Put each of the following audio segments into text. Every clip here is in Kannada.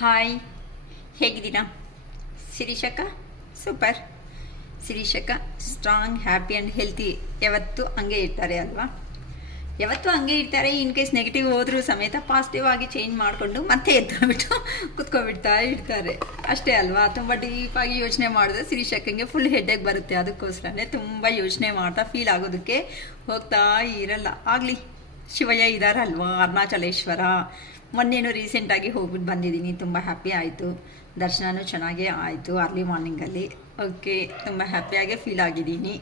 ಹಾಯ್, ಹೇಗಿದ್ದೀರಾ? ಶಿರೀಷಕ್ಕ ಸೂಪರ್. ಶಿರೀಷಕ್ಕ ಸ್ಟ್ರಾಂಗ್, ಹ್ಯಾಪಿ ಆ್ಯಂಡ್ ಹೆಲ್ತಿ ಯಾವತ್ತೂ ಹಂಗೆ ಇರ್ತಾರೆ ಅಲ್ವಾ? ಯಾವತ್ತೂ ಹಂಗೆ ಇರ್ತಾರೆ. ಇನ್ ಕೇಸ್ ನೆಗೆಟಿವ್ ಹೋದರೂ ಸಮೇತ ಪಾಸಿಟಿವ್ ಆಗಿ ಚೇಂಜ್ ಮಾಡಿಕೊಂಡು ಮತ್ತೆ ಎದ್ದೋಗ್ಬಿಟ್ಟು ಕುತ್ಕೊಬಿಡ್ತಾ ಇರ್ತಾರೆ ಅಷ್ಟೇ ಅಲ್ವಾ? ತುಂಬ ಡೀಪಾಗಿ ಯೋಚನೆ ಮಾಡಿದ್ರೆ ಶಿರೀಷಕ್ಕಂಗೆ ಫುಲ್ ಹೆಡ್ಡೇಕ್ ಬರುತ್ತೆ. ಅದಕ್ಕೋಸ್ಕರನೇ ತುಂಬ ಯೋಚನೆ ಮಾಡ್ತಾ ಫೀಲ್ ಆಗೋದಕ್ಕೆ ಹೋಗ್ತಾ ಇರಲ್ಲ. ಆಗಲಿ, ಶಿವಯ್ಯ ಇದ್ದಾರಲ್ವಾ, ಅರುಣಾಚಲೇಶ್ವರ. ಮೊನ್ನೇನು ರೀಸೆಂಟಾಗಿ ಹೋಗ್ಬಿಟ್ಟು ಬಂದಿದ್ದೀನಿ. ತುಂಬ ಹ್ಯಾಪಿ ಆಯಿತು. ದರ್ಶನವೂ ಚೆನ್ನಾಗೇ ಆಯಿತು ಅರ್ಲಿ ಮಾರ್ನಿಂಗಲ್ಲಿ. ಓಕೆ, ತುಂಬ ಹ್ಯಾಪಿಯಾಗೇ ಫೀಲ್ ಆಗಿದ್ದೀನಿ.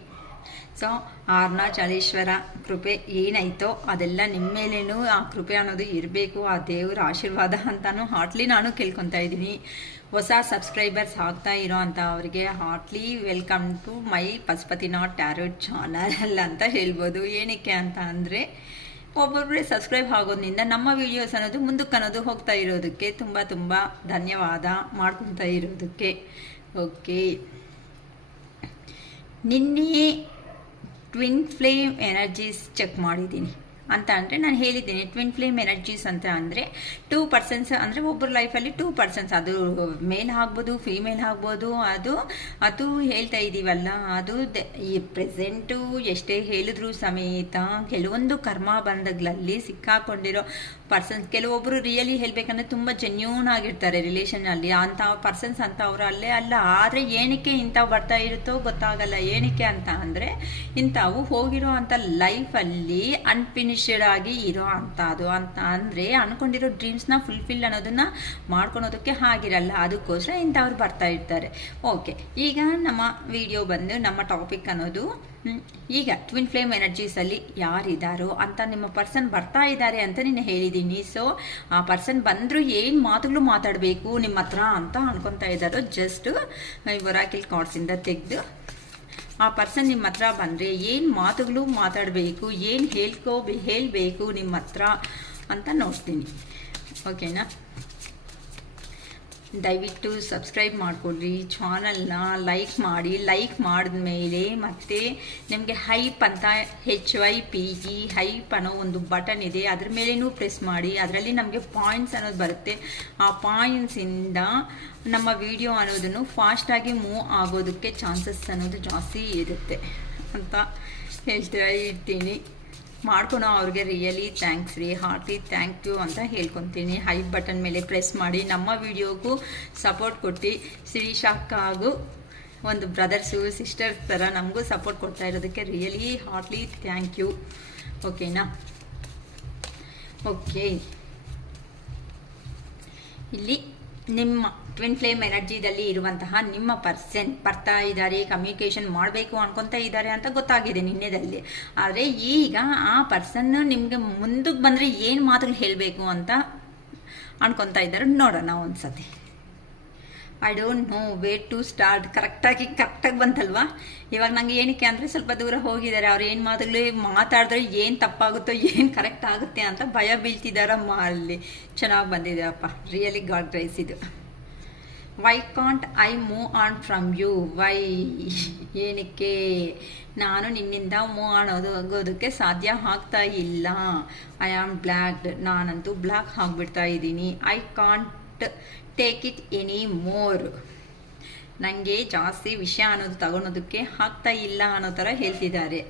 ಸೊ ಅರುಣಾಚಲೇಶ್ವರ ಕೃಪೆ ಏನಾಯಿತೋ ಅದೆಲ್ಲ ನಿಮ್ಮ ಮೇಲೇನೂ ಆ ಕೃಪೆ ಅನ್ನೋದು ಇರಬೇಕು, ಆ ದೇವರ ಆಶೀರ್ವಾದ ಅಂತಲೂ ಹಾರ್ಟ್ಲಿ ನಾನು ಕೇಳ್ಕೊತಾ ಇದ್ದೀನಿ. ಹೊಸ ಸಬ್ಸ್ಕ್ರೈಬರ್ಸ್ ಆಗ್ತಾ ಇರೋ ಅಂಥ ಅವರಿಗೆ heartly welcome to my Pashupatinath tarot channel ಅಂತ ಹೇಳ್ಬೋದು. ಏನಕ್ಕೆ ಅಂತ ಅಂದರೆ, ಒಬ್ಬೊಬ್ಬರೇ ಸಬ್ಸ್ಕ್ರೈಬ್ ಆಗೋದ್ರಿಂದ ನಮ್ಮ ವೀಡಿಯೋಸ್ ಅನ್ನೋದು ಮುಂದಕ್ಕೆ ಅನ್ನೋದು ಹೋಗ್ತಾ ಇರೋದಕ್ಕೆ ತುಂಬ ತುಂಬ ಧನ್ಯವಾದ ಮಾಡ್ಕೊತಾ ಇರೋದಕ್ಕೆ. ಓಕೆ, ನಿನ್ನೆ ಟ್ವಿನ್ ಫ್ಲೇಮ್ ಎನರ್ಜೀಸ್ ಚೆಕ್ ಮಾಡಿದ್ದೀನಿ. ಅಂತ ಅಂದರೆ ನಾನು ಹೇಳಿದ್ದೀನಿ, ಟ್ವಿನ್ ಫ್ಲೇಮ್ ಎನರ್ಜೀಸ್ ಅಂತ ಅಂದರೆ 2% ಅಂದರೆ ಒಬ್ಬರ ಲೈಫಲ್ಲಿ 2%, ಅದು ಮೇಲ್ ಆಗ್ಬೋದು, ಫೀಮೇಲ್ ಆಗ್ಬೋದು. ಅದು ಹೇಳ್ತಾ ಇದ್ದೀವಲ್ಲ, ಅದು ಈ ಪ್ರೆಸೆಂಟು ಎಷ್ಟೇ ಹೇಳಿದ್ರು ಸಮೇತ ಕೆಲವೊಂದು ಕರ್ಮ ಬಂಧಗಳಲ್ಲಿ ಸಿಕ್ಕಾಕೊಂಡಿರೋ ಪರ್ಸನ್ಸ್, ಕೆಲವೊಬ್ಬರು ರಿಯಲಿ ಹೇಳಬೇಕಂದ್ರೆ ತುಂಬ ಜೆನ್ಯೂನ್ ಆಗಿರ್ತಾರೆ ರಿಲೇಷನಲ್ಲಿ. ಅಂಥ ಪರ್ಸನ್ಸ್ ಅಂತ ಅವರು ಅಲ್ಲೇ ಅಲ್ಲ. ಆದರೆ ಏನಕ್ಕೆ ಇಂಥವು ಬರ್ತಾ ಇರುತ್ತೋ ಗೊತ್ತಾಗಲ್ಲ. ಏನಕ್ಕೆ ಅಂತ ಅಂದರೆ, ಇಂಥವು ಹೋಗಿರೋ ಅಂಥ ಲೈಫಲ್ಲಿ ಅನ್ಫಿನಿಶ್ಡ್ ಆಗಿ ಇರೋ ಅಂಥದ್ದು ಅಂತ ಅಂದರೆ, ಅಂದ್ಕೊಂಡಿರೋ ಡ್ರೀಮ್ಸ್ನ ಫುಲ್ಫಿಲ್ ಅನ್ನೋದನ್ನು ಮಾಡ್ಕೊಳೋದಕ್ಕೆ ಆಗಿರಲ್ಲ. ಅದಕ್ಕೋಸ್ಕರ ಇಂಥವ್ರು ಬರ್ತಾ ಇರ್ತಾರೆ. ಓಕೆ, ಈಗ ನಮ್ಮ ವಿಡಿಯೋ ಬಂದು ನಮ್ಮ ಟಾಪಿಕ್ ಅನ್ನೋದು, ಈಗ ಟ್ವಿನ್ ಫ್ಲೇಮ್ ಎನರ್ಜೀಸಲ್ಲಿ ಯಾರಿದ್ದಾರೋ ಅಂತ ನಿಮ್ಮ ಪರ್ಸನ್ ಬರ್ತಾ ಇದ್ದಾರೆ ಅಂತ ನೀನು ಹೇಳಿದ್ದೀನಿ. ಸೊ ಆ ಪರ್ಸನ್ ಬಂದರೂ ಏನು ಮಾತುಗಳು ಮಾತಾಡಬೇಕು ನಿಮ್ಮ ಹತ್ರ ಅಂತ ಅನ್ಕೊತಾ ಇದ್ದಾರೋ, ಜಸ್ಟ್ ಒರಾಕಿಲ್ ಕಾರ್ಡ್ಸಿಂದ ತೆಗೆದು ಆ ಪರ್ಸನ್ ನಿಮ್ಮ ಹತ್ರ ಬಂದರೆ ಏನು ಮಾತುಗಳು ಮಾತಾಡಬೇಕು, ಏನು ಹೇಳಬೇಕು ನಿಮ್ಮ ಹತ್ರ ಅಂತ ನೋಡ್ತೀನಿ. ಓಕೆನಾ? ದಯವಿಟ್ಟು ಸಬ್ಸ್ಕ್ರೈಬ್ ಮಾಡಿಕೊಡ್ರಿ, ಚಾನಲ್ನ ಲೈಕ್ ಮಾಡಿ. ಲೈಕ್ ಮಾಡಿದ್ಮೇಲೆ ಮತ್ತೆ ನಿಮಗೆ ಹೈಪ್ ಅಂತ HYPE ಹೈಪ್ ಅನ್ನೋ ಒಂದು ಬಟನ್ ಇದೆ, ಅದ್ರ ಮೇಲೇನೂ ಪ್ರೆಸ್ ಮಾಡಿ. ಅದರಲ್ಲಿ ನಮಗೆ ಪಾಯಿಂಟ್ಸ್ ಅನ್ನೋದು ಬರುತ್ತೆ. ಆ ಪಾಯಿಂಟ್ಸಿಂದ ನಮ್ಮ ವಿಡಿಯೋ ಅನ್ನೋದನ್ನು ಫಾಸ್ಟಾಗಿ ಮೂವ್ ಆಗೋದಕ್ಕೆ ಚಾನ್ಸಸ್ ಅನ್ನೋದು ಜಾಸ್ತಿ ಇರುತ್ತೆ ಅಂತ ಹೇಳ್ತಾ ಇರ್ತೀನಿ. ಮಾಡ್ಕೊಳೋ ಅವ್ರಿಗೆ ರಿಯಲಿ ಥ್ಯಾಂಕ್ಸ್ ರೀ, ಹಾರ್ಟ್ಲಿ ಥ್ಯಾಂಕ್ ಯು ಅಂತ ಹೇಳ್ಕೊತೀನಿ. ಹೈಪ್ ಬಟನ್ ಮೇಲೆ ಪ್ರೆಸ್ ಮಾಡಿ ನಮ್ಮ ವಿಡಿಯೋಗೂ ಸಪೋರ್ಟ್ ಕೊಟ್ಟು, ಶಿರೀಷಕ್ಕ ಹಾಗೂ ಒಂದು ಬ್ರದರ್ಸು ಸಿಸ್ಟರ್ಸ್ ಥರ ನಮಗೂ ಸಪೋರ್ಟ್ ಕೊಡ್ತಾ ಇರೋದಕ್ಕೆ ರಿಯಲಿ ಹಾರ್ಟ್ಲಿ ಥ್ಯಾಂಕ್ ಯು. ಓಕೆನಾ? ಓಕೆ, ಇಲ್ಲಿ ನಿಮ್ಮ ಟ್ವಿನ್ ಫ್ಲೇಮ್ ಎನರ್ಜಿದಲ್ಲಿ ಇರುವಂತಹ ನಿಮ್ಮ ಪರ್ಸನ್ ಬರ್ತಾ ಇದ್ದಾರೆ, ಕಮ್ಯುನಿಕೇಷನ್ ಮಾಡಬೇಕು ಅನ್ಕೊತಾ ಇದ್ದಾರೆ ಅಂತ ಗೊತ್ತಾಗಿದೆ ನಿನ್ನೆದಲ್ಲಿ. ಆದರೆ ಈಗ ಆ ಪರ್ಸನ್ನು ನಿಮಗೆ ಮುಂದಕ್ಕೆ ಬಂದರೆ ಏನು ಮಾತುಗಳು ಹೇಳಬೇಕು ಅಂತ ಅನ್ಕೊತಾ ಇದ್ದಾರೆ. ನೋಡೋಣ ಒಂದ್ಸತಿ. I don't know where to start. ಕರೆಕ್ಟಾಗಿ ಬಂತಲ್ವಾ? ಇವಾಗ ನನಗೆ ಏನಕ್ಕೆ ಅಂದರೆ, ಸ್ವಲ್ಪ ದೂರ ಹೋಗಿದ್ದಾರೆ, ಅವ್ರು ಏನು ಮಾತುಗಳು ಮಾತಾಡಿದ್ರೆ ಏನು ತಪ್ಪಾಗುತ್ತೋ, ಏನು ಕರೆಕ್ಟ್ ಆಗುತ್ತೆ ಅಂತ ಭಯ ಬೀಳ್ತಿದ್ದಾರಮ್ಮ. ಅಲ್ಲಿ ಚೆನ್ನಾಗಿ ಬಂದಿದೆ ಅಪ್ಪ, ರಿಯಲಿ ಗಾಡ್ ಗ್ರೇಸ್ ಇದು. Why can't I move on from you? Why, ಏನಕ್ಕೆ ನಾನು ನಿನ್ನಿಂದ ಮೂವ್ ಆಗೋದಕ್ಕೆ ಸಾಧ್ಯ ಆಗ್ತಾ ಇಲ್ಲ? ಐ ಆಮ್ ಬ್ಲ್ಯಾಕ್ಡ್, ನಾನಂತೂ ಬ್ಲ್ಯಾಕ್ ಆಗಿಬಿಡ್ತಾ ಇದ್ದೀನಿ. I can't take it any more, ನನಗೆ ಜಾಸ್ತಿ ವಿಷಯ ಅನ್ನೋದು ತಗೊಳೋದಕ್ಕೆ ಆಗ್ತಾ ಇಲ್ಲ ಅನ್ನೋ ಥರ ಹೇಳ್ತಿದ್ದಾರೆ.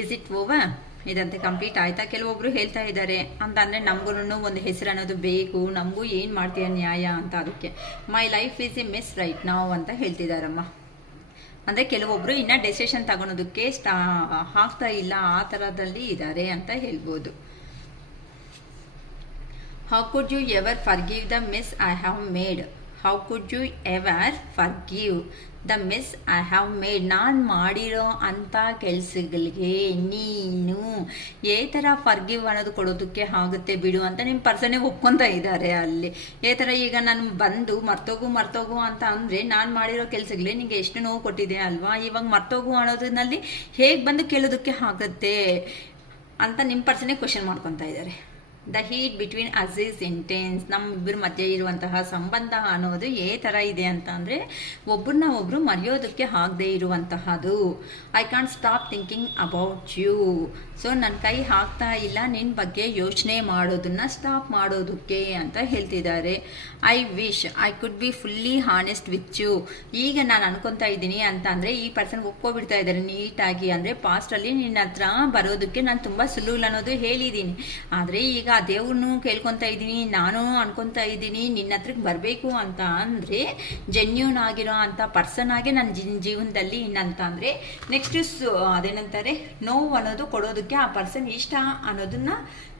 Is it over? ಇದಂತೆ ಕಂಪ್ಲೀಟ್ ಆಯಿತಾ? ಕೆಲವೊಬ್ಬರು ಹೇಳ್ತಾ ಇದ್ದಾರೆ ಅಂತ ಅಂದರೆ, ನಮಗೂ ಒಂದು ಹೆಸರು ಅನ್ನೋದು ಬೇಕು, ನಮಗೂ ಏನು ಮಾಡ್ತೀಯ ನ್ಯಾಯ ಅಂತ. ಅದಕ್ಕೆ ಮೈ life is A miss right ನಾವು ಅಂತ ಹೇಳ್ತಿದ್ದಾರಮ್ಮ. ಅಂದರೆ ಕೆಲವೊಬ್ಬರು ಇನ್ನೂ ಡೆಸಿಷನ್ ತಗೊಳೋದಕ್ಕೆ ಆಗ್ತಾ ಇಲ್ಲ, ಆ ಥರದಲ್ಲಿ ಇದ್ದಾರೆ ಅಂತ ಹೇಳ್ಬೋದು. How could you ever forgive the mess I have made? How could you ever forgive the mess I have made? ನಾನು ಮಾಡಿರೋ ಅಂಥ ಕೆಲಸಗಳಿಗೆ ನೀನು ಏ ಥರ ಫರ್ಗಿವ್ ಅನ್ನೋದು ಕೊಡೋದಕ್ಕೆ ಆಗುತ್ತೆ ಬಿಡು ಅಂತ ನಿಮ್ಮ ಪರ್ಸನ್ನೇ ಒಪ್ಕೊತಾ ಇದ್ದಾರೆ ಅಲ್ಲಿ. ಏ ಥರ ಈಗ ನಾನು ಬಂದು ಮರ್ತೋಗು ಅಂತ ಅಂದರೆ, ನಾನು ಮಾಡಿರೋ ಕೆಲಸಗಳೇ ನಿಮಗೆ ಎಷ್ಟು ನೋವು ಕೊಟ್ಟಿದೆ ಅಲ್ವಾ? ಇವಾಗ ಮರ್ತೋಗು ಅನ್ನೋದನ್ನಲ್ಲಿ ಹೇಗೆ ಬಂದು ಕೇಳೋದಕ್ಕೆ ಆಗುತ್ತೆ ಅಂತ ನಿಮ್ಮ ಪರ್ಸನ್ನೇ ಕ್ವಶನ್ ಮಾಡ್ಕೊತಾ ಇದ್ದಾರೆ. The heat between us is intense. ನಮ್ಮಿಬ್ಬರ ಮಧ್ಯೆ ಇರುವಂತಹ ಸಂಬಂಧ ಅನ್ನೋದು ಥರ ಇದೆ ಅಂತ ಅಂದರೆ ಒಬ್ಬರನ್ನ ಒಬ್ಬರು ಮರೆಯೋದಕ್ಕೆ ಆಗದೆ ಇರುವಂತಹದ್ದು. I can't stop thinking about you. So ನನ್ನ ಕೈ ಆಗ್ತಾ ಇಲ್ಲ ನಿನ್ನ ಬಗ್ಗೆ ಯೋಚನೆ ಮಾಡೋದನ್ನು ಸ್ಟಾಪ್ ಮಾಡೋದಕ್ಕೆ ಅಂತ ಹೇಳ್ತಿದ್ದಾರೆ. I wish I could be fully honest with you. ಈಗ ನಾನು ಅನ್ಕೊತಾ ಇದ್ದೀನಿ ಅಂತ ಅಂದರೆ ಈ ಪರ್ಸನ್ಗೆ ಒಪ್ಕೊಬಿಡ್ತಾ ಇದ್ದಾರೆ ನೀಟಾಗಿ. ಅಂದರೆ ಪಾಸ್ಟಲ್ಲಿ ನಿನ್ನ ಹತ್ರ ಬರೋದಕ್ಕೆ ನಾನು ತುಂಬ ಸುಲುಲ್ ಅನ್ನೋದು ಹೇಳಿದ್ದೀನಿ. ಆದರೆ ಈಗ ಆ ದೇವ್ರನ್ನೂ ಕೇಳ್ಕೊತಾ ಇದ್ದೀನಿ, ನಾನು ಅನ್ಕೊತಾ ಇದ್ದೀನಿ ನಿನ್ನ ಹತ್ರಕ್ಕೆ ಬರಬೇಕು ಅಂತ ಅಂದರೆ ಜೆನ್ಯೂನ್ ಆಗಿರೋ ಅಂಥ ಪರ್ಸನ್ ಆಗಿ ನನ್ನ ಜೀವನದಲ್ಲಿ ಇನ್ನಂತ ಅಂದರೆ ನೆಕ್ಸ್ಟ್ ಅದೇನಂತಾರೆ ನೋವು ಅನ್ನೋದು ಕೊಡೋದಕ್ಕೆ ಆ ಪರ್ಸನ್ ಇಷ್ಟ ಅನ್ನೋದನ್ನ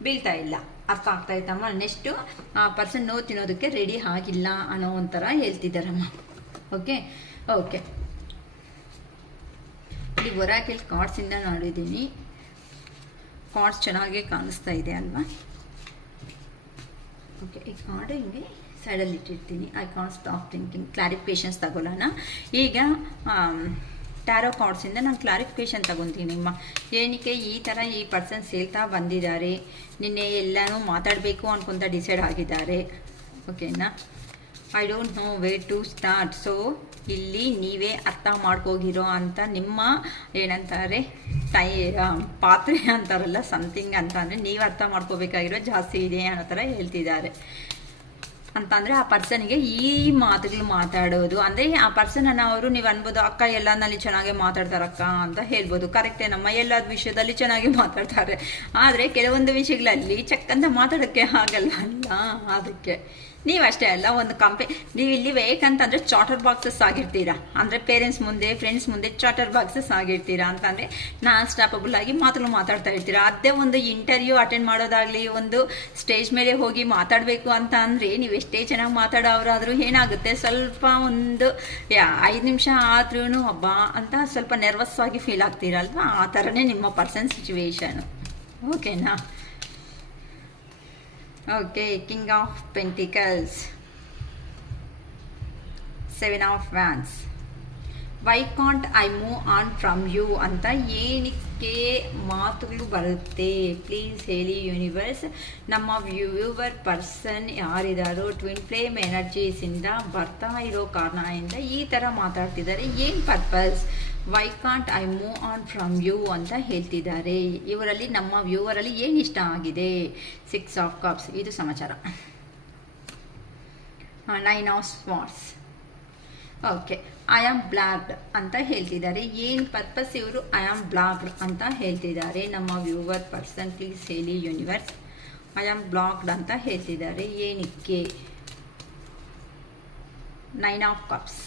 ಬೀಳ್ತಾ ಇಲ್ಲ. ಅರ್ಥ ಆಗ್ತಾ ಇತ್ತಮ್ಮ? ನೆಕ್ಸ್ಟು ಆ ಪರ್ಸನ್ ನೋವು ತಿನ್ನೋದಕ್ಕೆ ರೆಡಿ ಆಗಿಲ್ಲ ಅನ್ನೋ ಒಂಥರ ಹೇಳ್ತಿದ್ದಾರಮ್ಮ. ಓಕೆ ಓಕೆ, ಇಲ್ಲಿ ಒರಾಕಲ್ ಕಾರ್ಡ್ಸಿಂದ ನೋಡಿದ್ದೀನಿ. ಕಾರ್ಡ್ಸ್ ಚೆನ್ನಾಗೇ ಕಾಣಿಸ್ತಾ ಇದೆ ಅಲ್ವಾ? ಓಕೆ, ಈ ಕಾರ್ಡ್ ಹಿಂಗೆ ಸೈಡಲ್ಲಿ ಇಟ್ಟಿರ್ತೀನಿ. I can't stop thinking. Clarifications ತಗೊಳ್ಳೋಣ ಈಗ. ಟ್ಯಾರೋ ಕಾರ್ಡ್ಸಿಂದ ನಾನು ಕ್ಲಾರಿಫಿಕೇಶನ್ ತಗೊತೀನಿ ಅಮ್ಮ. ಏನಕ್ಕೆ ಈ ಥರ ಈ ಪರ್ಸನ್ಸ್ ಹೇಳ್ತಾ ಬಂದಿದ್ದಾರೆ, ನಿನ್ನೆ ಎಲ್ಲನೂ ಮಾತಾಡಬೇಕು ಅನ್ಕೊಂತ ಡಿಸೈಡ್ ಆಗಿದ್ದಾರೆ. ಓಕೆನಾ? I don't know where to start. So ಇಲ್ಲಿ ನೀವೇ ಅರ್ಥ ಮಾಡ್ಕೋಗಿರೋ ಅಂತ ನಿಮ್ಮ ಏನಂತಾರೆ ಪಾತ್ರೆ ಅಂತಾರಲ್ಲ ಸಮಥಿಂಗ್ ಅಂತ ಅಂದರೆ ನೀವು ಅರ್ಥ ಮಾಡ್ಕೋಬೇಕಾಗಿರೋ ಜಾಸ್ತಿ ಇದೆ ಅನ್ನೋ ಥರ ಹೇಳ್ತಿದ್ದಾರೆ. ಅಂತಂದರೆ ಆ ಪರ್ಸನ್ಗೆ ಈ ಮಾತುಗಳು ಮಾತಾಡೋದು ಅಂದರೆ ಆ ಪರ್ಸನನ್ನು ಅವರು ನೀವು ಅನ್ಬೋದು ಅಕ್ಕ ಎಲ್ಲನಲ್ಲಿ ಚೆನ್ನಾಗಿ ಮಾತಾಡ್ತಾರಕ್ಕ ಅಂತ ಹೇಳ್ಬೋದು. ಕರೆಕ್ಟೇ ನಮ್ಮ ಎಲ್ಲ ವಿಷಯದಲ್ಲಿ ಚೆನ್ನಾಗಿ ಮಾತಾಡ್ತಾರೆ. ಆದರೆ ಕೆಲವೊಂದು ವಿಷಯಗಳಲ್ಲಿ ಚಕ್ಕಂತ ಮಾತಾಡೋಕ್ಕೆ ಆಗಲ್ಲ ಅಲ್ಲ. ಅದಕ್ಕೆ ನೀವಷ್ಟೇ ಅಲ್ಲ ಒಂದು ನೀವು ಇಲ್ಲಿ ಬೇಕಂತಂದರೆ ಚಾಟರ್ ಬಾಕ್ಸಸ್ ಆಗಿರ್ತೀರಾ. ಅಂದರೆ ಪೇರೆಂಟ್ಸ್ ಮುಂದೆ ಫ್ರೆಂಡ್ಸ್ ಮುಂದೆ ಚಾಟರ್ ಬಾಕ್ಸಸ್ ಆಗಿರ್ತೀರಾ ಅಂತಂದರೆ ನಾನ್ ಸ್ಟಾಪಬಲ್ ಆಗಿ ಮಾತುಗಳು ಮಾತಾಡ್ತಾ ಇರ್ತೀರಾ. ಅದೇ ಒಂದು ಇಂಟರ್ವ್ಯೂ ಅಟೆಂಡ್ ಮಾಡೋದಾಗಲಿ ಒಂದು ಸ್ಟೇಜ್ ಮೇಲೆ ಹೋಗಿ ಮಾತಾಡಬೇಕು ಅಂತ ಅಂದರೆ ನೀವು ಎಷ್ಟೇ ಚೆನ್ನಾಗಿ ಮಾತಾಡೋರಾದರೂ ಏನಾಗುತ್ತೆ, ಸ್ವಲ್ಪ ಒಂದು 5 ನಿಮಿಷ ಆದ್ರೂ ಹಬ್ಬ ಅಂತ ಸ್ವಲ್ಪ ನರ್ವಸ್ ಆಗಿ ಫೀಲ್ ಆಗ್ತೀರಲ್ವಾ? ಆ ಥರನೇ ನಿಮ್ಮ ಪರ್ಸನ್ ಸಿಚುವೇಶನು. ಓಕೆನಾ? Okay, king of pentacles, 7 of wands. Why can't I move on from you ಅಂತ ಏನಕ್ಕೆ ಮಾತುಗಳು ಬರುತ್ತೆ ಪ್ಲೀಸ್ ಹೇಳಿ ಯೂನಿವರ್ಸ್. ನಮ್ಮ ವ್ಯೂವರ್ ಪರ್ಸನ್ ಯಾರಿದ್ದಾರೋ ಟ್ವಿನ್ ಫ್ಲೇಮ್ ಎನರ್ಜೀಸಿಂದ ಬರ್ತಾ ಇರೋ ಕಾರಣದಿಂದ ಈ ಥರ ಮಾತಾಡ್ತಿದ್ದಾರೆ. ಏನು purpose? Why can't I move on from you ಅಂತ ಹೇಳ್ತಿದ್ದಾರೆ. ಇವರಲ್ಲಿ ನಮ್ಮ ವ್ಯೂವರಲ್ಲಿ ಏನು ಇಷ್ಟ ಆಗಿದೆ? 6 ಆಫ್ ಕಪ್ಸ್, ಇದು ಸಮಾಚಾರ. 9 of swords. Okay, I am blocked ಅಂತ ಹೇಳ್ತಿದ್ದಾರೆ. ಏನು ಪರ್ಪಸ್ ಇವರು ಐ ಆಮ್ ಬ್ಲಾಕ್ಡ್ ಅಂತ ಹೇಳ್ತಿದ್ದಾರೆ? ನಮ್ಮ ವ್ಯೂವರ್ ಪರ್ಸನ್ ಪ್ಲೀಸ್ ಹೇಳಿ ಯೂನಿವರ್ಸ್. ಐ ಆಮ್ ಬ್ಲಾಕ್ಡ್ ಅಂತ ಹೇಳ್ತಿದ್ದಾರೆ ಏನಕ್ಕೆ? 9 of cups,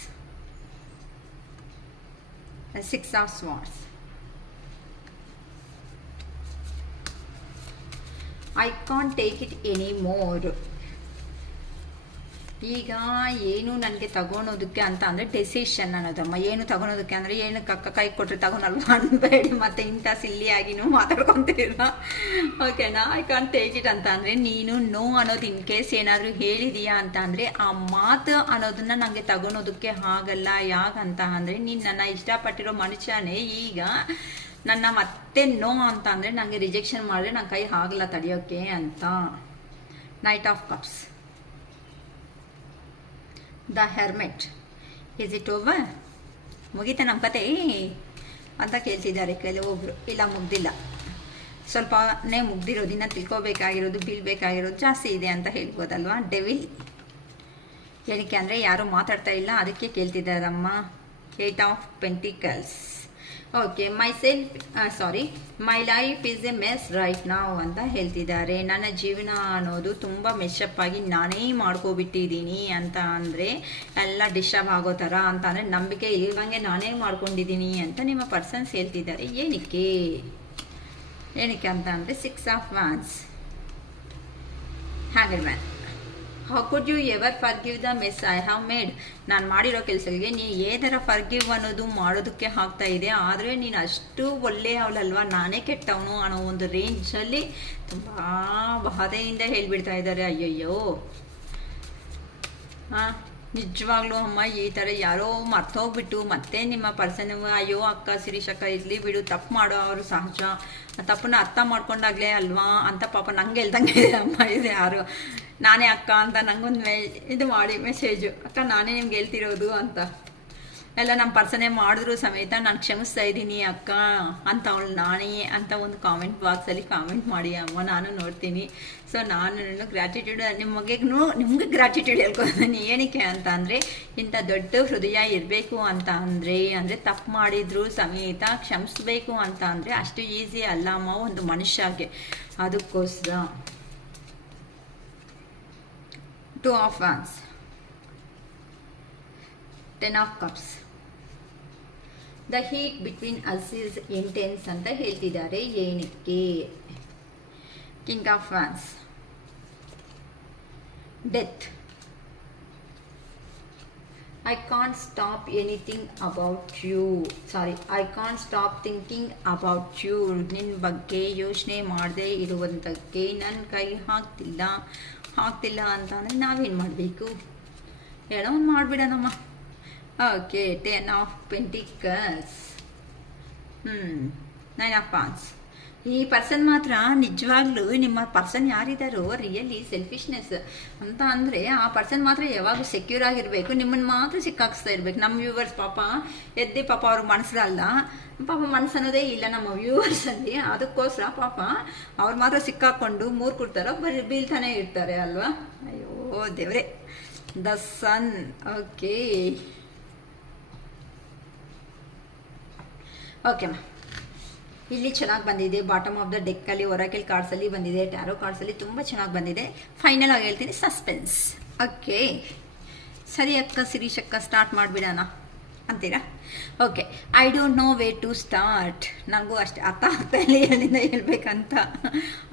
6 of swords. I can't take it anymore. ಈಗ ಏನು ನನಗೆ ತಗೊಳೋದಕ್ಕೆ ಅಂತ ಅಂದರೆ ಡೆಸಿಷನ್ ಅನ್ನೋದಮ್ಮ. ಏನು ತಗೊಳೋದಕ್ಕೆ ಅಂದರೆ ಏನು ಕೈ ಕೊಟ್ಟರೆ ತಗೊಳಲ್ವ ಅನ್ಬೇಡಿ, ಮತ್ತು ಇಂಥ ಸಿಲ್ಲಿಯಾಗಿನೂ ಮಾತಾಡ್ಕೊತೀರ. ಓಕೆನಾ? ಐ ಕಾಂಟ್ ಟೇಕ್ ಇಟ್ ಅಂತ ಅಂದರೆ ನೀನು ನೋ ಅನ್ನೋದು ಇನ್ ಕೇಸ್ ಏನಾದರೂ ಹೇಳಿದೀಯಾ ಅಂತ ಅಂದರೆ ಆ ಮಾತು ಅನ್ನೋದನ್ನ ನನಗೆ ತಗೊಳೋದಕ್ಕೆ ಆಗಲ್ಲ. ಯಾಕಂತ ಅಂದರೆ ನೀನು ನನ್ನ ಇಷ್ಟಪಟ್ಟಿರೋ ಮನುಷ್ಯನೇ ಈಗ ನನ್ನ ಮತ್ತೆ ನೋ ಅಂತ ಅಂದರೆ ನನಗೆ ರಿಜೆಕ್ಷನ್ ಮಾಡಿದ್ರೆ ನನ್ನ ಕೈ ಆಗಲ್ಲ ತಡೆಯೋಕ್ಕೆ ಅಂತ. Knight of cups, the hermit. Is it over? ಮುಗೀತಾ ನಮ್ಮ ಕತೆ ಅಂತ ಕೇಳ್ತಿದ್ದಾರೆ ಕೆಲವೊಬ್ಬರು. ಇಲ್ಲ, ಮುಗ್ದಿಲ್ಲ, ಸ್ವಲ್ಪನೇ ಮುಗ್ದಿರೋದು, ಇನ್ನು ತಿಳ್ಕೊಬೇಕಾಗಿರೋದು ಬೀಳ್ಬೇಕಾಗಿರೋದು ಜಾಸ್ತಿ ಇದೆ ಅಂತ ಹೇಳ್ಬೋದಲ್ವಾ? ಡೆವಿಲ್. ಏನಕ್ಕೆ ಅಂದರೆ ಯಾರೂ ಮಾತಾಡ್ತಾ ಇಲ್ಲ, ಅದಕ್ಕೆ ಕೇಳ್ತಿದ್ದಾರಮ್ಮ. 8 of pentacles. Okay, my life is a mess right now ಅಂತ ಹೇಳ್ತಿದ್ದಾರೆ. ನನ್ನ ಜೀವನ ಅನ್ನೋದು ತುಂಬ ಮೆಶಪ್ ಆಗಿ ನಾನೇ ಮಾಡ್ಕೊಬಿಟ್ಟಿದ್ದೀನಿ ಅಂತ ಅಂದರೆ ಎಲ್ಲ ಡಿಸ್ಟರ್ಬ್ ಆಗೋ ಥರ ಅಂತ ಅಂದರೆ ನಂಬಿಕೆ ಇಲ್ವಂಗೆ ನಾನೇ ಮಾಡ್ಕೊಂಡಿದ್ದೀನಿ ಅಂತ ನಿಮ್ಮ ಪರ್ಸನ್ಸ್ ಹೇಳ್ತಿದ್ದಾರೆ. ಏನಕ್ಕೆ ಅಂತ ಅಂದರೆ 6 ಆಫ್ ವ್ಯಾನ್ಸ್, ಹ್ಯಾಂಗರ್ man. How could you ever forgive the mess I have made? ನಾನು ಮಾಡಿರೋ ಕೆಲಸಗಳಿಗೆ ನೀನು ಏನಾರ ಫರ್ಗಿವ್ ಅನ್ನೋದು ಮಾಡೋದಕ್ಕೆ ಆಗ್ತಾ ಇದೆ, ಆದರೆ ನೀನು ಅಷ್ಟು ಒಳ್ಳೆ ಅವಳಲ್ವಾ, ನಾನೇ ಕೆಟ್ಟವನು ಅನ್ನೋ ಒಂದು ರೇಂಜಲ್ಲಿ ತುಂಬ ಬಾಧೆಯಿಂದ ಹೇಳ್ಬಿಡ್ತಾ ಇದ್ದಾರೆ. ಅಯ್ಯಯ್ಯೋ. ನಿಜವಾಗ್ಲೂ ಅಮ್ಮ ಈ ಥರ ಯಾರೋ ಮರ್ತೋಗ್ಬಿಟ್ಟು ಮತ್ತೆ ನಿಮ್ಮ ಪರ್ಸನ್ ಅಯ್ಯೋ ಅಕ್ಕ ಶಿರೀಷ್ ಅಕ್ಕ ಇರಲಿ ಬಿಡು, ತಪ್ಪು ಮಾಡೋ ಅವರು ಸಹಜ, ತಪ್ಪನ್ನ ಅರ್ಥ ಮಾಡ್ಕೊಂಡಾಗ್ಲೇ ಅಲ್ವಾ ಅಂತ ಪಾಪ ನಂಗೆ ಹೇಳ್ದಂಗೆ ಇದೆ ಅಮ್ಮ. ಇದು ಯಾರು ನಾನೇ ಅಕ್ಕ ಅಂತ ನಂಗೊಂದು ಇದು ಮಾಡಿ ಮೆಸೇಜು, ಅಕ್ಕ ನಾನೇ ನಿಮ್ಗೆ ಹೇಳ್ತಿರೋದು ಅಂತ ಎಲ್ಲ ನಮ್ಮ ಪರ್ಸನೇ ಮಾಡಿದ್ರು ಸಮೇತ ನಾನು ಕ್ಷಮಿಸ್ತಾ ಇದ್ದೀನಿ ಅಕ್ಕ ಅಂತ ಅವಳು ನಾನೇ ಅಂತ ಒಂದು ಕಾಮೆಂಟ್ ಬಾಕ್ಸಲ್ಲಿ ಕಾಮೆಂಟ್ ಮಾಡಿ ಅಮ್ಮ, ನಾನು ನೋಡ್ತೀನಿ. ಸೊ ನಾನು ಗ್ರ್ಯಾಟಿಟ್ಯೂಡ್ ನಿಮಗೆ ಗ್ರ್ಯಾಟಿಟ್ಯೂಡ್ ಹೇಳ್ಕೊತೀನಿ. ಏನಕ್ಕೆ ಅಂತ ಅಂದರೆ ಇಂಥ ದೊಡ್ಡ ಹೃದಯ ಇರಬೇಕು ಅಂತ ಅಂದರೆ ತಪ್ಪು ಮಾಡಿದ್ರು ಸಮೇತ ಕ್ಷಮಿಸ್ಬೇಕು ಅಂತ ಅಂದರೆ ಅಷ್ಟು ಈಸಿ ಅಲ್ಲ ಅಮ್ಮ ಒಂದು ಮನುಷ್ಯಗೆ. ಅದಕ್ಕೋಸ್ಕರ 2 of Wands, 10 of Cups. The heat between us is intense ಅಂತ ಹೇಳ್ತಿದ್ದಾರೆ. ಏನಕ್ಕೆ? King of wands, death. I can't stop anything about you, I can't stop thinking about you. ನಿನ್ನ ಬಗ್ಗೆ ಯೋಚನೆ ಮಾಡದೆ ಇರುವಂಥಕ್ಕೆ ನನ್ನ ಕೈ ಹಾಕ್ತಿಲ್ಲ ಅಂತ ಅಂದರೆ ನಾವೇನು ಮಾಡಬೇಕು? ಏನೋ ಒಂದು ಮಾಡಿಬಿಡೋಣಮ್ಮ. Okay, 10 of Pentacles, 9 of Wands. ಈ ಪರ್ಸನ್ ಮಾತ್ರ ನಿಜವಾಗ್ಲೂ ನಿಮ್ಮ ಪರ್ಸನ್ ಯಾರಿದ್ದಾರೋ ರಿಯಲಿ ಸೆಲ್ಫಿಶ್ನೆಸ್ ಅಂತ ಅಂದರೆ ಆ ಪರ್ಸನ್ ಮಾತ್ರ ಯಾವಾಗಲೂ ಸೆಕ್ಯೂರ್ ಆಗಿರಬೇಕು, ನಿಮ್ಮನ್ನು ಮಾತ್ರ ಸಿಕ್ಕಾಕ್ಸ್ತಾ ಇರಬೇಕು. ನಮ್ಮ ವ್ಯೂವರ್ಸ್ ಪಾಪ ಪಾಪ ಅವ್ರ ಮನಸ್ಸಲ್ಲ, ಪಾಪ ಮನಸ್ಸು ಅನ್ನೋದೇ ಇಲ್ಲ ನಮ್ಮ ವ್ಯೂವರ್ಸಲ್ಲಿ. ಅದಕ್ಕೋಸ್ಕರ ಪಾಪ ಅವ್ರು ಮಾತ್ರ ಸಿಕ್ಕಾಕೊಂಡು ಮೂರು ಕೊಡ್ತಾರೋ ಬೀಳ್ತಾನೆ ಇರ್ತಾರೆ ಅಲ್ವಾ. ಅಯ್ಯೋ ದೇವ್ರೆ. The sun. ಓಕೆ ಇಲ್ಲಿ ಚೆನ್ನಾಗಿ ಬಂದಿದೆ. ಬಾಟಮ್ ಆಫ್ ದ ಡೆಕ್ಕಲ್ಲಿ ಒರಾಕಲ್ ಕಾರ್ಡ್ಸಲ್ಲಿ ಬಂದಿದೆ, ಟ್ಯಾರೋ ಕಾರ್ಡ್ಸಲ್ಲಿ ತುಂಬ ಚೆನ್ನಾಗಿ ಬಂದಿದೆ. ಫೈನಲ್ ಆಗಿ ಹೇಳ್ತೀನಿ ಸಸ್ಪೆನ್ಸ್. ಓಕೆ ಸರಿ ಅಕ್ಕ ಶಿರೀಷ್ ಅಕ್ಕ ಸ್ಟಾರ್ಟ್ ಮಾಡಿಬಿಡೋಣ ಅಂತೀರಾ? Okay, I don't know way to start. ನನಗೂ ಅಷ್ಟೇ ಅರ್ಥ ಆಗ್ತಾ ಇಲ್ಲ ಎಲ್ಲಿಂದ ಹೇಳ್ಬೇಕಂತ,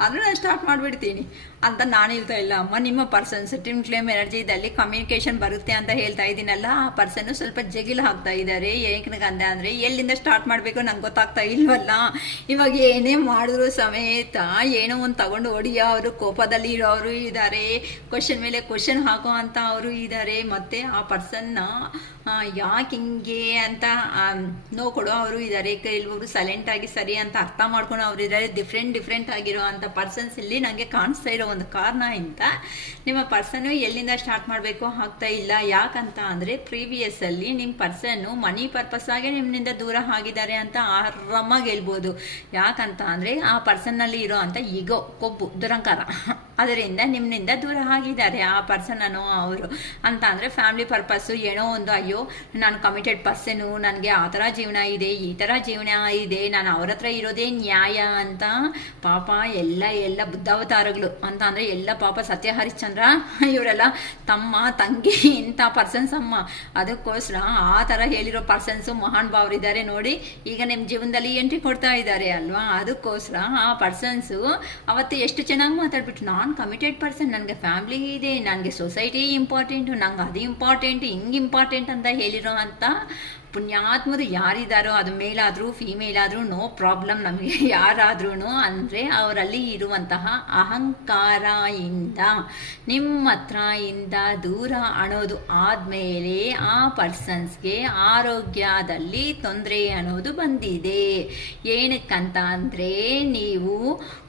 ಆದರೂ ನಾನು ಸ್ಟಾರ್ಟ್ ಮಾಡಿಬಿಡ್ತೀನಿ ಅಂತ ನಾನು ಹೇಳ್ತಾ ಇಲ್ಲ ಅಮ್ಮ. ನಿಮ್ಮ ಪರ್ಸನ್ಸ್ ಟ್ವಿನ್ ಫ್ಲೇಮ್ ಎನರ್ಜಿದಲ್ಲಿ ಕಮ್ಯುನಿಕೇಷನ್ ಬರುತ್ತೆ ಅಂತ ಹೇಳ್ತಾ ಇದ್ದೀನಲ್ಲ, ಆ ಪರ್ಸನ್ನು ಸ್ವಲ್ಪ ಜಗಿಲು ಹಾಕ್ತಾ ಇದ್ದಾರೆ. ಏನಕ್ಕಂತ ಅಂದರೆ ಎಲ್ಲಿಂದ ಸ್ಟಾರ್ಟ್ ಮಾಡಬೇಕು ನಂಗೆ ಗೊತ್ತಾಗ್ತಾ ಇಲ್ವಲ್ಲ. ಇವಾಗ ಏನೇ ಮಾಡಿದ್ರು ಸಮೇತ ಏನೋ ಒಂದು ತಗೊಂಡು ಹೊಡಿಯೋ ಅವರು ಕೋಪದಲ್ಲಿ ಇರೋರು ಇದ್ದಾರೆ, ಕ್ವಶನ್ ಮೇಲೆ ಕ್ವಶನ್ ಹಾಕೋ ಅಂತ ಅವರು ಇದ್ದಾರೆ, ಮತ್ತು ಆ ಪರ್ಸನ್ನ ಯಾಕೆ ಹಿಂಗೆ ಅಂತ ನೋವು ಕೊಡೋ ಅವರು ಇದ್ದಾರೆ. ಕೆಲವರು ಸೈಲೆಂಟ್ ಆಗಿ ಸರಿ ಅಂತ ಅರ್ಥ ಮಾಡ್ಕೊಂಡು ಅವರು ಇದ್ದಾರೆ. ಡಿಫ್ರೆಂಟ್ ಆಗಿರೋ ಅಂಥ ಪರ್ಸನ್ಸ್ ಇಲ್ಲಿ ನನಗೆ ಕಾಣಿಸ್ತಾ ಇರೋ ಒಂದು ಕಾರಣ ಇಂತ ನಿಮ್ಮ ಪರ್ಸನ್ನು ಎಲ್ಲಿಂದ ಸ್ಟಾರ್ಟ್ ಮಾಡಬೇಕು ಆಗ್ತಾ ಇಲ್ಲ. ಯಾಕಂತ ಅಂದರೆ ಪ್ರೀವಿಯಸ್ಸಲ್ಲಿ ನಿಮ್ಮ ಪರ್ಸನ್ನು ಮನಿ ಪರ್ಪಸ್ ಆಗಿ ನಿಮ್ಮಿಂದ ದೂರ ಆಗಿದ್ದಾರೆ ಅಂತ ಆರಾಮಾಗಿ ಹೇಳ್ಬೋದು. ಯಾಕಂತ ಅಂದರೆ ಆ ಪರ್ಸನ್ನಲ್ಲಿ ಇರೋ ಅಂಥ ಈಗೋ ಕೊಬ್ಬು ದುರಂಕಾರ ಅದರಿಂದ ನಿಮ್ಮಿಂದ ದೂರ ಆಗಿದ್ದಾರೆ ಆ ಪರ್ಸನ್ ಅನ್ನೋ ಅವರು. ಅಂತ ಅಂದರೆ ಫ್ಯಾಮಿಲಿ ಪರ್ಪಸ್ಸು ಏನೋ ಒಂದು ಅಯ್ಯೋ ನಾನು ಕಮಿಟೆಡ್ ಪರ್ಸನು, ನನಗೆ ಆ ಥರ ಜೀವನ ಇದೆ, ಈ ಥರ ಜೀವನ ಇದೆ, ನಾನು ಅವ್ರ ಹತ್ರ ಇರೋದೇ ನ್ಯಾಯ ಅಂತ ಪಾಪ ಎಲ್ಲ ಬುದ್ಧಾವತಾರಗಳು ಅಂತ ಅಂದರೆ ಎಲ್ಲ ಪಾಪ ಸತ್ಯ ಹರಿಶ್ಚಂದ್ರ ಇವರೆಲ್ಲ ತಮ್ಮ ತಂಗಿ ಇಂಥ ಪರ್ಸನ್ಸ್ ಅಮ್ಮ. ಅದಕ್ಕೋಸ್ಕರ ಆ ಥರ ಹೇಳಿರೋ ಪರ್ಸನ್ಸು ಮಹಾನ್ ಭಾವರಿದ್ದಾರೆ ನೋಡಿ, ಈಗ ನಿಮ್ಮ ಜೀವನದಲ್ಲಿ ಎಂಟ್ರಿ ಕೊಡ್ತಾ ಇದ್ದಾರೆ ಅಲ್ವಾ. ಅದಕ್ಕೋಸ್ಕರ ಆ ಪರ್ಸನ್ಸು ಅವತ್ತು ಎಷ್ಟು ಚೆನ್ನಾಗಿ ಮಾತಾಡ್ಬಿಟ್ಟು ನಾನು ಕಮಿಟೆಡ್ ಪರ್ಸನ್, ನನಗೆ ಫ್ಯಾಮಿಲಿ ಇದೆ, ನನಗೆ ಸೊಸೈಟಿ ಇಂಪಾರ್ಟೆಂಟು, ನಂಗೆ ಅದು ಇಂಪಾರ್ಟೆಂಟು, ಹಿಂಗೆ ಇಂಪಾರ್ಟೆಂಟ್ ಅಂತ ಹೇಳಿರೋ ಅಂತ ಪುಣ್ಯಾತ್ಮರು ಯಾರಿದ್ದಾರೋ, ಅದು ಮೇಲಾದರೂ ಫೀಮೇಲ್ ಆದರೂ ನೋ ಪ್ರಾಬ್ಲಮ್ ನಮಗೆ ಯಾರಾದ್ರೂ. ಅಂದರೆ ಅವರಲ್ಲಿ ಇರುವಂತಹ ಅಹಂಕಾರ ಇಂದ ನಿಮ್ಮ ಹತ್ರ ಇಂದ ದೂರ ಅನ್ನೋದು ಆದಮೇಲೆ ಆ ಪರ್ಸನ್ಸ್ಗೆ ಆರೋಗ್ಯದಲ್ಲಿ ತೊಂದರೆ ಅನ್ನೋದು ಬಂದಿದೆ. ಏನಕ್ಕಂತ ಅಂದರೆ ನೀವು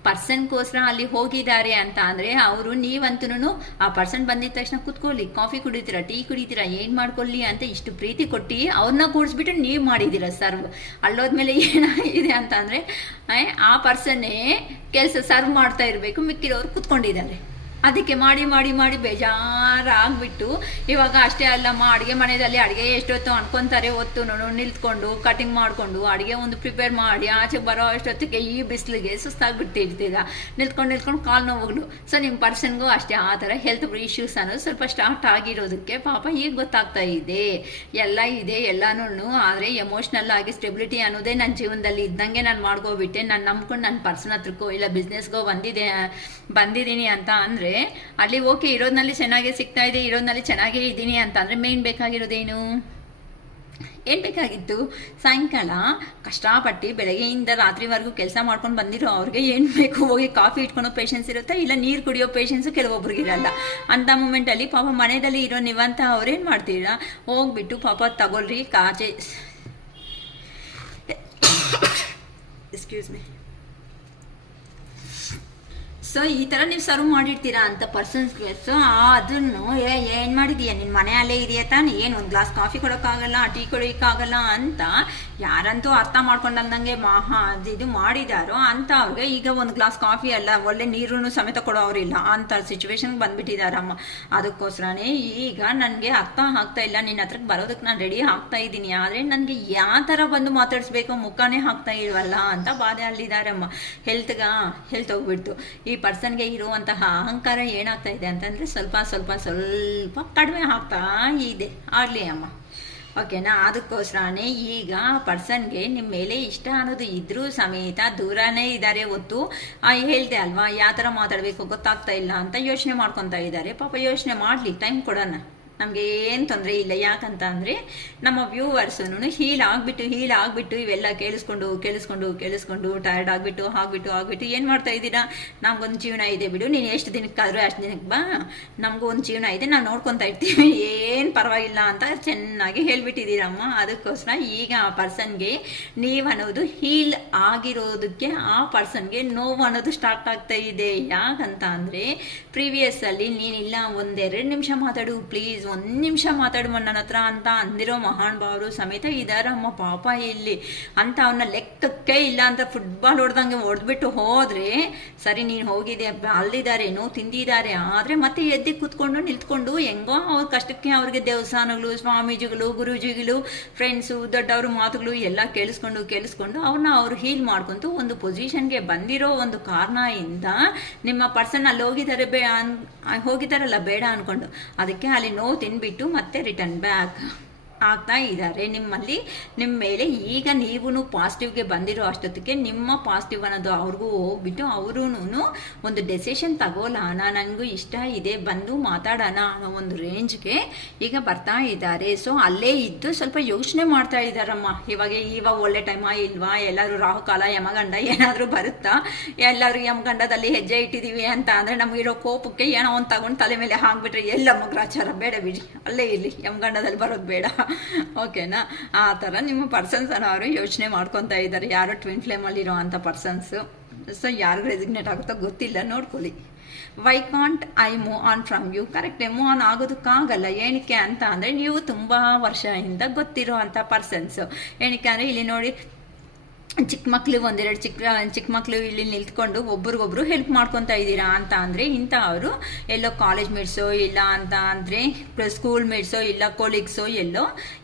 ಪರ್ಸನ್ಗೋಸ್ಕರ ಅಲ್ಲಿ ಹೋಗಿದ್ದಾರೆ ಅಂತ ಅಂದರೆ ಅವರು ನೀವಂತೂ ಆ ಪರ್ಸನ್ ಬಂದಿದ ತಕ್ಷಣ ಕುತ್ಕೊಳ್ಳಿ, ಕಾಫಿ ಕುಡಿತೀರಾ, ಟೀ ಕುಡಿತೀರಾ, ಏನು ಮಾಡ್ಕೊಳ್ಳಿ ಅಂತ ಇಷ್ಟು ಪ್ರೀತಿ ಕೊಟ್ಟು ಅವ್ರನ್ನ ಕೂಡಿಸ್ಬಿಟ್ಟು ನೀವು ಮಾಡಿದ್ದೀರ ಸರ್ವ್. ಅಲ್ಲೋದ್ಮೇಲೆ ಏನಾಗಿದೆ ಅಂತ ಅಂದರೆ ಆ ಪರ್ಸನ್ನೇ ಕೆಲಸ ಸರ್ವ್ ಮಾಡ್ತಾ ಇರಬೇಕು, ಮಿಕ್ಕಿರೋರು ಕುತ್ಕೊಂಡಿದ್ದಾರೆ. ಅದಕ್ಕೆ ಮಾಡಿ ಮಾಡಿ ಮಾಡಿ ಬೇಜಾರಾಗ್ಬಿಟ್ಟು ಇವಾಗ ಅಷ್ಟೇ ಅಲ್ಲಮ್ಮ, ಅಡುಗೆ ಮನೆಯಲ್ಲಿ ಅಡುಗೆ ಎಷ್ಟೊತ್ತು ಅನ್ಕೊತಾರೆ, ಹೊತ್ತು ನಿಲ್ತ್ಕೊಂಡು ಕಟಿಂಗ್ ಮಾಡಿಕೊಂಡು ಅಡುಗೆ ಒಂದು ಪ್ರಿಪೇರ್ ಮಾಡಿ ಆಚೆ ಬರೋ ಅಷ್ಟೊತ್ತಿಗೆ ಈ ಬಿಸಿಲಿಗೆ ಸುಸ್ತಾಗ್ಬಿಟ್ಟಿರ್ತೀರ, ನಿಲ್ತ್ಕೊಂಡು ಕಾಲು ನೋವುಗಳು. ಸೊ ನಿಮ್ಮ ಪರ್ಸನ್ಗೂ ಅಷ್ಟೇ ಆ ಥರ ಹೆಲ್ತ್ ಇಶ್ಯೂಸ್ ಅನ್ನೋದು ಸ್ವಲ್ಪ ಸ್ಟಾರ್ಟ್ ಆಗಿರೋದಕ್ಕೆ ಪಾಪ ಈಗ ಗೊತ್ತಾಗ್ತಾ ಇದೆ. ಎಲ್ಲ ಇದೆ ಎಲ್ಲನೂ, ಆದರೆ ಎಮೋಷ್ನಲ್ ಆಗಿ ಸ್ಟೆಬಿಲಿಟಿ ಅನ್ನೋದೇ ನನ್ನ ಜೀವನದಲ್ಲಿ ಇದ್ದಂಗೆ ನಾನು ಮಾಡ್ಕೋಬಿಟ್ಟೆ. ನಾನು ನಂಬ್ಕೊಂಡು ನನ್ನ ಪರ್ಸನ್ ಹತ್ರಕ್ಕೋ ಇಲ್ಲ ಬಿಸ್ನೆಸ್ಗೋ ಬಂದಿದ್ದೀನಿ ಅಂತ ಅಂದರೆ ಅಲ್ಲಿ ಓಕೆ ಇರೋದ್ನಲ್ಲಿ ಚೆನ್ನಾಗೇ ಸಿಗ್ತಾ ಇದೆ, ಇರೋದ್ನಲ್ಲಿ ಚೆನ್ನಾಗೇ ಇದ್ದೀನಿ ಅಂತ ಅಂದರೆ ಮೇನ್ ಬೇಕಾಗಿರೋದೇನು ಏನು ಬೇಕಾಗಿತ್ತು, ಸಾಯಂಕಾಲ ಕಷ್ಟಪಟ್ಟು ಬೆಳಗ್ಗೆಯಿಂದ ರಾತ್ರಿವರೆಗೂ ಕೆಲಸ ಮಾಡ್ಕೊಂಡು ಬಂದಿರೋ ಅವ್ರಿಗೆ ಏನು ಬೇಕು, ಹೋಗಿ ಕಾಫಿ ಇಟ್ಕೊಳೋ ಪೇಷನ್ಸ್ ಇರುತ್ತೆ, ಇಲ್ಲ ನೀರು ಕುಡಿಯೋ ಪೇಷನ್ಸು ಕೆಲವೊಬ್ರಿಗೆ ಇರಲ್ಲ. ಅಂಥ ಮೂಮೆಂಟಲ್ಲಿ ಪಾಪ ಮನೆಯಲ್ಲಿ ಇರೋ ನೀವಂತ ಅವ್ರೇನು ಮಾಡ್ತೀರಾ, ಹೋಗ್ಬಿಟ್ಟು ಪಾಪ ತಗೊಳ್ರಿ ಕಾಚೆ ಎಕ್ಸ್ಕ್ಯೂಸ್ ಮೀ. ಸೊ ಈ ಥರ ನೀವು ಸರ್ವ್ ಮಾಡಿರ್ತೀರಾ ಅಂತ ಪರ್ಸನ್ಸ್ಗೆ. ಸೊ ಅದನ್ನು ಏನು ಮಾಡಿದೀಯ, ನಿನ್ನ ಮನೆಯಲ್ಲೇ ಇದೆಯಾ ತಾನೇ, ಏನು ಒಂದು ಗ್ಲಾಸ್ ಕಾಫಿ ಕೊಡೋಕ್ಕಾಗಲ್ಲ, ಟೀ ಕೊಡೋಕ್ಕಾಗಲ್ಲ ಅಂತ ಯಾರಂತೂ ಅರ್ಥ ಮಾಡ್ಕೊಂಡಂಗೆ ಇದು ಮಾಡಿದಾರೋ ಅಂತ ಅವ್ರಿಗೆ ಈಗ ಒಂದು ಗ್ಲಾಸ್ ಕಾಫಿ ಅಲ್ಲ, ಒಳ್ಳೆ ನೀರು ಸಮೇತ ಕೊಡೋರಿಲ್ಲ ಅಂತ ಸಿಚುವೇಶನ್ಗೆ ಬಂದುಬಿಟ್ಟಿದ್ದಾರಮ್ಮ. ಅದಕ್ಕೋಸ್ಕರನೇ ಈಗ ನನಗೆ ಅರ್ಥ ಆಗ್ತಾ ಇಲ್ಲ, ನಿನ್ನ ಹತ್ರಕ್ಕೆ ಬರೋದಕ್ಕೆ ನಾನು ರೆಡಿ ಆಗ್ತಾ ಇದ್ದೀನಿ, ಆದರೆ ನನಗೆ ಯಾವ ಥರ ಬಂದು ಮಾತಾಡಿಸ್ಬೇಕು, ಮುಖನೇ ಹಾಕ್ತಾ ಇಲ್ವಲ್ಲ ಅಂತ ಬಾಧೆ ಅಲ್ಲಿದ್ದಾರಮ್ಮ. ಹೆಲ್ತ್ ಹೋಗ್ಬಿಡ್ತು. ಈ ಪರ್ಸನ್ಗೆ ಇರುವಂತಹ ಅಹಂಕಾರ ಏನಾಗ್ತಾ ಇದೆ ಅಂತಂದರೆ ಸ್ವಲ್ಪ ಸ್ವಲ್ಪ ಸ್ವಲ್ಪ ಕಡಿಮೆ ಆಗ್ತಾ ಇದೆ. ಆಗಲಿ ಅಮ್ಮ, ಓಕೆನಾ. ಅದಕ್ಕೋಸ್ಕರನೇ ಈಗ ಪರ್ಸನ್ಗೆ ನಿಮ್ಮ ಮೇಲೆ ಇಷ್ಟ ಅನ್ನೋದು ಇದ್ರೂ ಸಮೇತ ದೂರನೇ ಇದ್ದಾರೆ ಹೊತ್ತು ಹೇಳ್ದೆ ಅಲ್ವಾ, ಯಾವ ಥರ ಮಾತಾಡಬೇಕು ಗೊತ್ತಾಗ್ತಾ ಇಲ್ಲ ಅಂತ ಯೋಚನೆ ಮಾಡ್ಕೊತಾ ಇದ್ದಾರೆ. ಪಾಪ ಯೋಚನೆ ಮಾಡಲಿ, ಟೈಮ್ ಕೊಡೋಣ, ನಮಗೆ ಏನು ತೊಂದರೆ ಇಲ್ಲ. ಯಾಕಂತ ಅಂದರೆ ನಮ್ಮ ವ್ಯೂವರ್ಸೂ ಹೀಲ್ ಆಗಿಬಿಟ್ಟು ಇವೆಲ್ಲ ಕೇಳಿಸ್ಕೊಂಡು ಟಯರ್ಡ್ ಆಗಿಬಿಟ್ಟು ಏನು ಮಾಡ್ತಾ ಇದ್ದೀರಾ, ನಮ್ಗೊಂದು ಜೀವನ ಇದೆ ಬಿಡು, ನೀನು ಎಷ್ಟು ದಿನಕ್ಕಾದರೂ ಅಷ್ಟು ದಿನಕ್ಕೆ ಬಾ, ನಮಗೂ ಒಂದು ಜೀವನ ಇದೆ, ನಾವು ನೋಡ್ಕೊತಾ ಇರ್ತೀವಿ, ಏನು ಪರವಾಗಿಲ್ಲ ಅಂತ ಚೆನ್ನಾಗಿ ಹೇಳ್ಬಿಟ್ಟಿದ್ದೀರಮ್ಮ. ಅದಕ್ಕೋಸ್ಕರ ಈಗ ಆ ಪರ್ಸನ್ಗೆ ನೀವು ಅನ್ನೋದು ಹೀಲ್ ಆಗಿರೋದಕ್ಕೆ ಆ ಪರ್ಸನ್ಗೆ ನೋವು ಅನ್ನೋದು ಸ್ಟಾರ್ಟ್ ಆಗ್ತಾ ಇದೆ. ಯಾಕಂತ ಅಂದರೆ ಪ್ರೀವಿಯಸ್ಸಲ್ಲಿ ನೀನಿಲ್ಲ, ಒಂದೆರಡು ನಿಮಿಷ ಮಾತಾಡು ಪ್ಲೀಸ್, ಒಂದು ನಿಮಿಷ ಮಾತಾಡುವ ನನ್ನ ಹತ್ರ ಅಂತ ಅಂದಿರೋ ಮಹಾನ್ ಭಾವರು ಸಮೇತ ಇದಾರಮ್ಮ. ಪಾಪ ಇಲ್ಲಿ ಅಂತ ಅವನ್ನ ಲೆಕ್ಕಕ್ಕೆ ಇಲ್ಲ ಅಂತ ಫುಟ್ಬಾಲ್ ಹೊಡೆದಂಗೆ ಹೊಡೆದ್ಬಿಟ್ಟು ಹೋದರೆ ಸರಿ, ನೀನು ಹೋಗಿದೆ ಅಲ್ಲಿದ್ದಾರೇನೋ ತಿಂದಿದ್ದಾರೆ, ಆದರೆ ಮತ್ತೆ ಎದ್ದು ಕೂತ್ಕೊಂಡು ನಿಂತ್ಕೊಂಡು ಹೆಂಗೋ ಅವ್ರ ಕಷ್ಟಕ್ಕೆ ಅವ್ರಿಗೆ ದೇವಸ್ಥಾನಗಳು, ಸ್ವಾಮೀಜಿಗಳು, ಗುರೂಜಿಗಳು, ಫ್ರೆಂಡ್ಸು, ದೊಡ್ಡವ್ರ ಮಾತುಗಳು ಎಲ್ಲ ಕೇಳಿಸ್ಕೊಂಡು ಅವ್ರನ್ನ ಅವ್ರು ಹೀಲ್ ಮಾಡ್ಕೊಂತು ಒಂದು ಪೊಸಿಷನ್ಗೆ ಬಂದಿರೋ ಒಂದು ಕಾರಣದಿಂದ ನಿಮ್ಮ ಪರ್ಸನ್ ಅಲ್ಲಿ ಹೋಗಿದ್ದಾರಲ್ಲ ಬೇಡ ಅಂದ್ಕೊಂಡು, ಅದಕ್ಕೆ ಅಲ್ಲಿ ನೋವು ತಿನ್ಬಿಟ್ಟು ಮತ್ತೆ ರಿಟರ್ನ್ ಬ್ಯಾಕ್ ಆಗ್ತಾ ಇದ್ದಾರೆ ನಿಮ್ಮ ಮೇಲೆ. ಈಗ ನೀವು ಪಾಸಿಟಿವ್ಗೆ ಬಂದಿರೋ ಅಷ್ಟೊತ್ತಿಗೆ ನಿಮ್ಮ ಪಾಸಿಟಿವ್ ಅನ್ನೋದು ಅವ್ರಿಗೂ ಹೋಗ್ಬಿಟ್ಟು ಅವರೂ ಒಂದು ಡೆಸಿಷನ್ ತಗೋಲಾನ, ನನಗೂ ಇಷ್ಟ ಇದೆ ಬಂದು ಮಾತಾಡೋಣ ಅನ್ನೋ ಒಂದು ರೇಂಜ್ಗೆ ಈಗ ಬರ್ತಾ ಇದ್ದಾರೆ. ಸೊ ಅಲ್ಲೇ ಇದ್ದು ಸ್ವಲ್ಪ ಯೋಚನೆ ಮಾಡ್ತಾ ಇದ್ದಾರಮ್ಮ. ಇವಾಗ ಒಳ್ಳೆ ಟೈಮಾ ಇಲ್ವಾ, ಎಲ್ಲರೂ ರಾಹುಕಾಲ ಯಮಗಂಡ ಏನಾದರೂ ಬರುತ್ತಾ, ಎಲ್ಲರೂ ಯಮಗಂಡದಲ್ಲಿ ಹೆಜ್ಜೆ ಇಟ್ಟಿದ್ದೀವಿ ಅಂತ ಅಂದರೆ ನಮಗಿರೋ ಕೋಪಕ್ಕೆ ಏನೋ ಒಂದು ತಗೊಂಡು ತಲೆ ಮೇಲೆ ಹಾಕ್ಬಿಟ್ರೆ ಎಲ್ಲ ಮಗ್ರಾಚಾರ ಬೇಡ ಬಿಡಿ, ಅಲ್ಲೇ ಇರಲಿ, ಯಮಗಂಡದಲ್ಲಿ ಬರೋದು ಬೇಡ, ಓಕೆನಾ. ಆ ಥರ ನಿಮ್ಮ ಪರ್ಸನ್ಸ್ ಅವರು ಯೋಚನೆ ಮಾಡ್ಕೊತಾ ಇದ್ದಾರೆ, ಯಾರೋ ಟ್ವಿನ್ ಫ್ಲೇಮಲ್ಲಿರೋ ಅಂಥ ಪರ್ಸನ್ಸು. ಸೊ ಯಾರಿಗೂ ರೆಸಿಗ್ನೇಟ್ ಆಗುತ್ತೋ ಗೊತ್ತಿಲ್ಲ, ನೋಡ್ಕೊಳ್ಳಿ. Why can't I move on from you, correct, move on ಆಗೋದಕ್ಕಾಗಲ್ಲ. ಏನಕ್ಕೆ ಅಂತ ಅಂದರೆ ನೀವು ತುಂಬ ವರ್ಷದಿಂದ ಗೊತ್ತಿರೋ ಅಂಥ ಪರ್ಸನ್ಸು. ಏನಕ್ಕೆ ಅಂದರೆ ಇಲ್ಲಿ ನೋಡಿ, ಚಿಕ್ಕ ಮಕ್ಕಳು ಒಂದೆರಡು ಚಿಕ್ಕ ಮಕ್ಕಳು ಇಲ್ಲಿ ನಿಂತ್ಕೊಂಡು ಒಬ್ರಿಗೊಬ್ರು ಹೆಲ್ಪ್ ಮಾಡ್ಕೊತಾ ಇದ್ದೀರಾ ಅಂತ ಅಂದರೆ ಇಂಥವರು ಎಲ್ಲೋ ಕಾಲೇಜ್ ಮೇಟ್ಸೋ ಇಲ್ಲ ಅಂತ ಅಂದರೆ ಸ್ಕೂಲ್ ಮೇಟ್ಸೋ ಇಲ್ಲ ಕೊಲೀಗ್ಸೋ ಎಲ್ಲೋ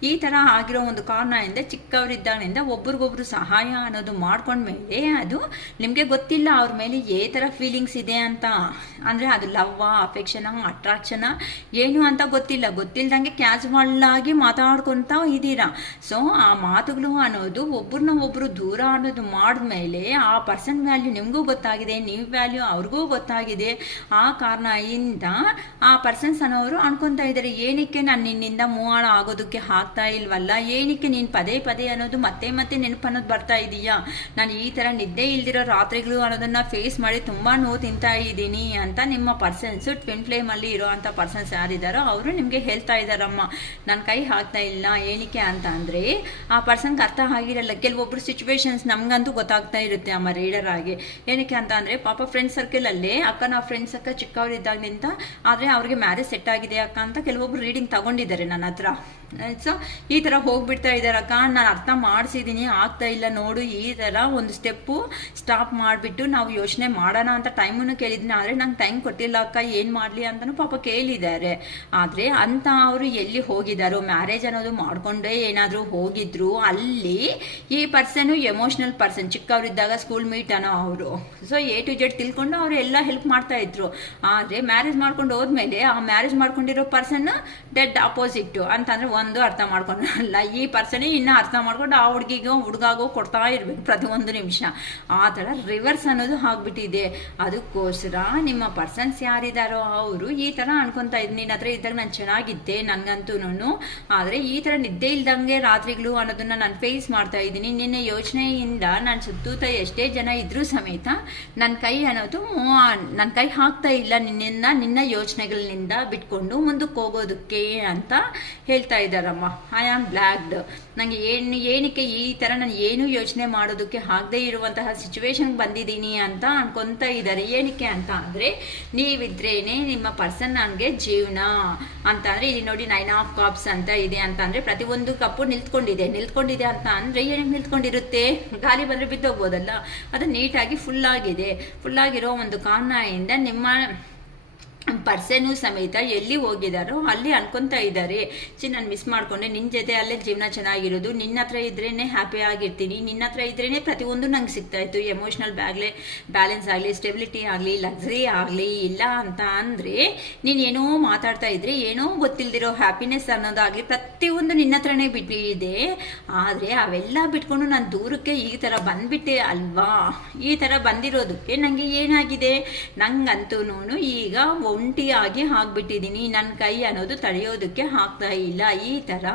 ಈ ಥರ ಆಗಿರೋ ಒಂದು ಕಾರಣದಿಂದ ಚಿಕ್ಕವರಿದ್ದಾಗಿನಿಂದ ಒಬ್ರಿಗೊಬ್ರು ಸಹಾಯ ಅನ್ನೋದು ಮಾಡ್ಕೊಂಡ್ಮೇಲೆ ಅದು ನಿಮಗೆ ಗೊತ್ತಿಲ್ಲ ಅವ್ರ ಮೇಲೆ ಏ ಥರ ಫೀಲಿಂಗ್ಸ್ ಇದೆ ಅಂತ. ಅಂದರೆ ಅದು ಲವ್ವಾ, ಅಫೆಕ್ಷನಾ, ಅಟ್ರಾಕ್ಷನಾ ಏನು ಅಂತ ಗೊತ್ತಿಲ್ದಂಗೆ ಕ್ಯಾಸುವಲ್ ಆಗಿ ಮಾತಾಡ್ಕೊತಾ ಇದ್ದೀರಾ. ಸೊ ಆ ಮಾತುಗಳು ಅನ್ನೋದು ಒಬ್ರನ್ನ ದೂರ ಅನ್ನೋದು ಮಾಡಿದ್ಮೇಲೆ ಆ ಪರ್ಸನ್ ವ್ಯಾಲ್ಯೂ ನಿಮಗೂ ಗೊತ್ತಾಗಿದೆ, ನೀವು ವ್ಯಾಲ್ಯೂ ಅವ್ರಿಗೂ ಗೊತ್ತಾಗಿದೆ. ಆ ಕಾರಣದಿಂದ ಆ ಪರ್ಸನ್ಸ್ ಅನ್ನೋರು ಅನ್ಕೊತಾ ಇದ್ದಾರೆ, ಏನಕ್ಕೆ ನಾನು ನಿನ್ನಿಂದ ಮೂವ್ ಆಗೋದಕ್ಕೆ ಆಗ್ತಾ ಇಲ್ವಲ್ಲ, ಏನಕ್ಕೆ ನೀನು ಪದೇ ಅನ್ನೋದು ಮತ್ತೆ ನೆನಪು ಅನ್ನೋದು ಬರ್ತಾ ಇದೀಯಾ, ನಾನು ಈ ಥರ ನಿದ್ದೆ ಇಲ್ದಿರೋ ರಾತ್ರಿಗಳು ಅನ್ನೋದನ್ನ ಫೇಸ್ ಮಾಡಿ ತುಂಬ ನೋವು ತಿಂತಾ ಇದ್ದೀನಿ ಅಂತ ನಿಮ್ಮ ಪರ್ಸನ್ಸು ಟ್ವಿನ್ ಫ್ಲೇಮಲ್ಲಿ ಇರೋ ಅಂಥ ಪರ್ಸನ್ಸ್ ಯಾರಿದ್ದಾರೋ ಅವರು ನಿಮಗೆ ಹೇಳ್ತಾ ಇದ್ದಾರಮ್ಮ. ನನ್ನ ಕೈ ಹಾಕ್ತಾ ಇಲ್ಲ, ಏನಕ್ಕೆ ಅಂತ ಅಂದರೆ ಆ ಪರ್ಸನ್ಗೆ ಅರ್ಥ ಆಗಿರಲ್ಲ. ಕೆಲವೊಬ್ರು ಸಿಚುವೇಶನ್ಸ್ ನಮಗಂತೂ ಗೊತ್ತಾಗ್ತಾ ಇರುತ್ತೆ ಅಮ್ಮ ರೀಡರ್ ಆಗಿ. ಏನಕ್ಕೆ ಅಂತ ಅಂದರೆ ಪಾಪ ಫ್ರೆಂಡ್ ಸರ್ಕಲಲ್ಲೇ ನಾವು ಫ್ರೆಂಡ್ಸ್ ಅಕ್ಕ ಚಿಕ್ಕವರಿದ್ದಾಗಿನಿಂದ, ಆದರೆ ಅವ್ರಿಗೆ ಮ್ಯಾರೇಜ್ ಸೆಟ್ ಆಗಿದೆ ಅಕ್ಕ ಅಂತ ಕೆಲವೊಬ್ರು ರೀಡಿಂಗ್ ತಗೊಂಡಿದ್ದಾರೆ ನನ್ನ ಹತ್ರ. ಸೊ ಈ ಥರ ಹೋಗ್ಬಿಡ್ತಾ ಇದ್ದಾರೆ ಅಕ್ಕ, ನಾನು ಅರ್ಥ ಮಾಡಿಸಿದ್ದೀನಿ, ಆಗ್ತಾ ಇಲ್ಲ ನೋಡು, ಈ ಥರ ಒಂದು ಸ್ಟೆಪ್ಪು ಸ್ಟಾಪ್ ಮಾಡಿಬಿಟ್ಟು ನಾವು ಯೋಚನೆ ಮಾಡೋಣ ಅಂತ ಟೈಮನ್ನು ಕೇಳಿದ್ದೀನಿ, ಆದರೆ ನಂಗೆ ಟೈಮ್ ಕೊಟ್ಟಿಲ್ಲ ಅಕ್ಕ, ಏನು ಮಾಡಲಿ ಅಂತಲೂ ಪಾಪ ಕೇಳಿದ್ದಾರೆ. ಆದರೆ ಅಂತ ಅವರು ಎಲ್ಲಿ ಹೋಗಿದ್ದಾರೋ, ಮ್ಯಾರೇಜ್ ಅನ್ನೋದು ಮಾಡಿಕೊಂಡೇ ಏನಾದರೂ ಹೋಗಿದ್ರು ಅಲ್ಲಿ ಈ ಪರ್ಸನು ಎಮೋಷ್ನಲ್ ಪರ್ಸನ್, ಚಿಕ್ಕವರಿದ್ದಾಗ ಸ್ಕೂಲ್ ಮೀಟ್ ಅನ್ನೋ ಅವರು. ಸೊ A to Z ತಿಳ್ಕೊಂಡು ಅವರು ಎಲ್ಲ ಹೆಲ್ಪ್ ಮಾಡ್ತಾ ಇದ್ರು. ಆದರೆ ಮ್ಯಾರೇಜ್ ಮಾಡ್ಕೊಂಡು ಹೋದ್ಮೇಲೆ ಆ ಮ್ಯಾರೇಜ್ ಮಾಡ್ಕೊಂಡಿರೋ ಪರ್ಸನ್ ಡೆಡ್ ಅಪೋಸಿಟ್ ಅಂತಂದ್ರೆ ಒಂದು ಅರ್ಥ ಮಾಡ್ಕೊಂಡಲ್ಲ, ಈ ಪರ್ಸನೇ ಇನ್ನು ಅರ್ಥ ಮಾಡ್ಕೊಂಡು ಆ ಹುಡುಗಾಗೋ ಕೊಡ್ತಾ ಇರ್ಬೇಕು ಪ್ರತಿಯೊಂದು ನಿಮಿಷ. ಆ ಥರ ರಿವರ್ಸ್ ಅನ್ನೋದು ಆಗ್ಬಿಟ್ಟಿದೆ. ಅದಕ್ಕೋಸ್ಕರ ನಿಮ್ಮ ಪರ್ಸನ್ಸ್ ಯಾರಿದ್ದಾರೋ ಅವರು ಈ ಥರ ಅನ್ಕೊಂತಾ ಇದ್ದೀನಿ, ನಿನ್ನ ಹತ್ರ ಇದ್ದಾಗ ನಾನು ಚೆನ್ನಾಗಿದ್ದೆ ನನಗಂತೂ, ಆದರೆ ಈ ಥರ ನಿದ್ದೆ ಇಲ್ದಂಗೆ ರಾತ್ರಿಗಳು ಅನ್ನೋದನ್ನ ನಾನು ಫೇಸ್ ಮಾಡ್ತಾ ಇದ್ದೀನಿ. ನಿನ್ನೆ ಯೋಚನೆಯಿಂದ ನಾನು ಸುತ್ತೂತ ಎಷ್ಟೇ ಜನ ಇದ್ರೂ ಸಮೇತ ನನ್ನ ಕೈ ಅನ್ನೋದು ನನ್ನ ಕೈ ಹಾಕ್ತಾ ಇಲ್ಲ ನಿನ್ನ ಯೋಚನೆಗಳಿಂದ ಬಿಟ್ಕೊಂಡು ಮುಂದಕ್ಕೆ ಹೋಗೋದಕ್ಕೆ ಅಂತ ಹೇಳ್ತಾ ಇದ್ದಾರಮ್ಮ. I am ಬ್ಲ್ಯಾಕ್ಡ್. ನನಗೆ ಏನಕ್ಕೆ ಈ ಥರ ನಾನು ಏನು ಯೋಚನೆ ಮಾಡೋದಕ್ಕೆ ಆಗದೆ ಇರುವಂತಹ ಸಿಚುವೇಶನ್ಗೆ ಬಂದಿದ್ದೀನಿ ಅಂತ ಅನ್ಕೊತ ಇದ್ದಾರೆ. ಏನಕ್ಕೆ ಅಂತ ಅಂದರೆ, ನೀವಿದ್ರೇನೆ ನಿಮ್ಮ ಪರ್ಸನ್ ನನಗೆ ಜೀವನ ಅಂತ ಅಂದರೆ, ಇಲ್ಲಿ ನೋಡಿ 9 of Cups ಅಂತ ಇದೆ ಅಂತ ಅಂದರೆ ಪ್ರತಿಯೊಂದು ಕಪ್ಪು ನಿಲ್ತ್ಕೊಂಡಿದೆ ಅಂತ ಅಂದರೆ ಏನಕ್ಕೆ ನಿಲ್ತ್ಕೊಂಡಿರುತ್ತೆ? ಗಾಳಿ ಬಂದರೆ ಬಿದ್ದೋಗ್ಬೋದಲ್ಲ. ಅದು ನೀಟಾಗಿ ಫುಲ್ಲಾಗಿರೋ ಒಂದು ಕಾರಣದಿಂದ ನಿಮ್ಮ ಪರ್ಸನು ಸಮೇತ ಎಲ್ಲಿ ಹೋಗಿದಾರೋ ಅಲ್ಲಿ ಅನ್ಕೊಂತ ಇದ್ದಾರೆ, ನಾನು ಮಿಸ್ ಮಾಡ್ಕೊಂಡೆ, ನಿನ್ನ ಜೊತೆ ಅಲ್ಲೇ ಜೀವನ ಚೆನ್ನಾಗಿರೋದು, ನಿನ್ನ ಹತ್ರ ಇದ್ರೇನೆ ಹ್ಯಾಪಿ ಆಗಿರ್ತೀನಿ, ನಿನ್ನ ಹತ್ರ ಇದ್ರೇನೆ ಪ್ರತಿಯೊಂದು ನಂಗೆ ಸಿಗ್ತಾ ಇತ್ತು, ಎಮೋಷ್ನಲ್ ಬ್ಯಾಲೆನ್ಸ್ ಆಗಲಿ, ಸ್ಟೆಬಿಲಿಟಿ ಆಗಲಿ, ಲಕ್ಸರಿ ಆಗಲಿ. ಇಲ್ಲ ಅಂತ ಅಂದರೆ ನೀನು ಏನೋ ಮಾತಾಡ್ತಾ ಇದ್ರೆ, ಏನೋ ಗೊತ್ತಿಲ್ದಿರೋ ಹ್ಯಾಪಿನೆಸ್ ಅನ್ನೋದಾಗಲಿ ಪ್ರತಿಯೊಂದು ನಿನ್ನ ಹತ್ರನೇ ಬಿಟ್ಟಿದೆ. ಆದರೆ ಅವೆಲ್ಲ ಬಿಟ್ಕೊಂಡು ನಾನು ದೂರಕ್ಕೆ ಈ ಥರ ಬಂದ್ಬಿಟ್ಟೆ ಅಲ್ವಾ? ಈ ಥರ ಬಂದಿರೋದಕ್ಕೆ ನನಗೆ ಏನಾಗಿದೆ? ನಂಗಂತೂ ಈಗ ಒಂಟಿಯಾಗಿ ಆಗ್ಬಿಟ್ಟಿದ್ದೀನಿ, ನನ್ನ ಕೈ ಅನ್ನೋದು ತಡೆಯೋದಕ್ಕೆ ಆಗ್ತಾ ಇಲ್ಲ. ಈ ಥರ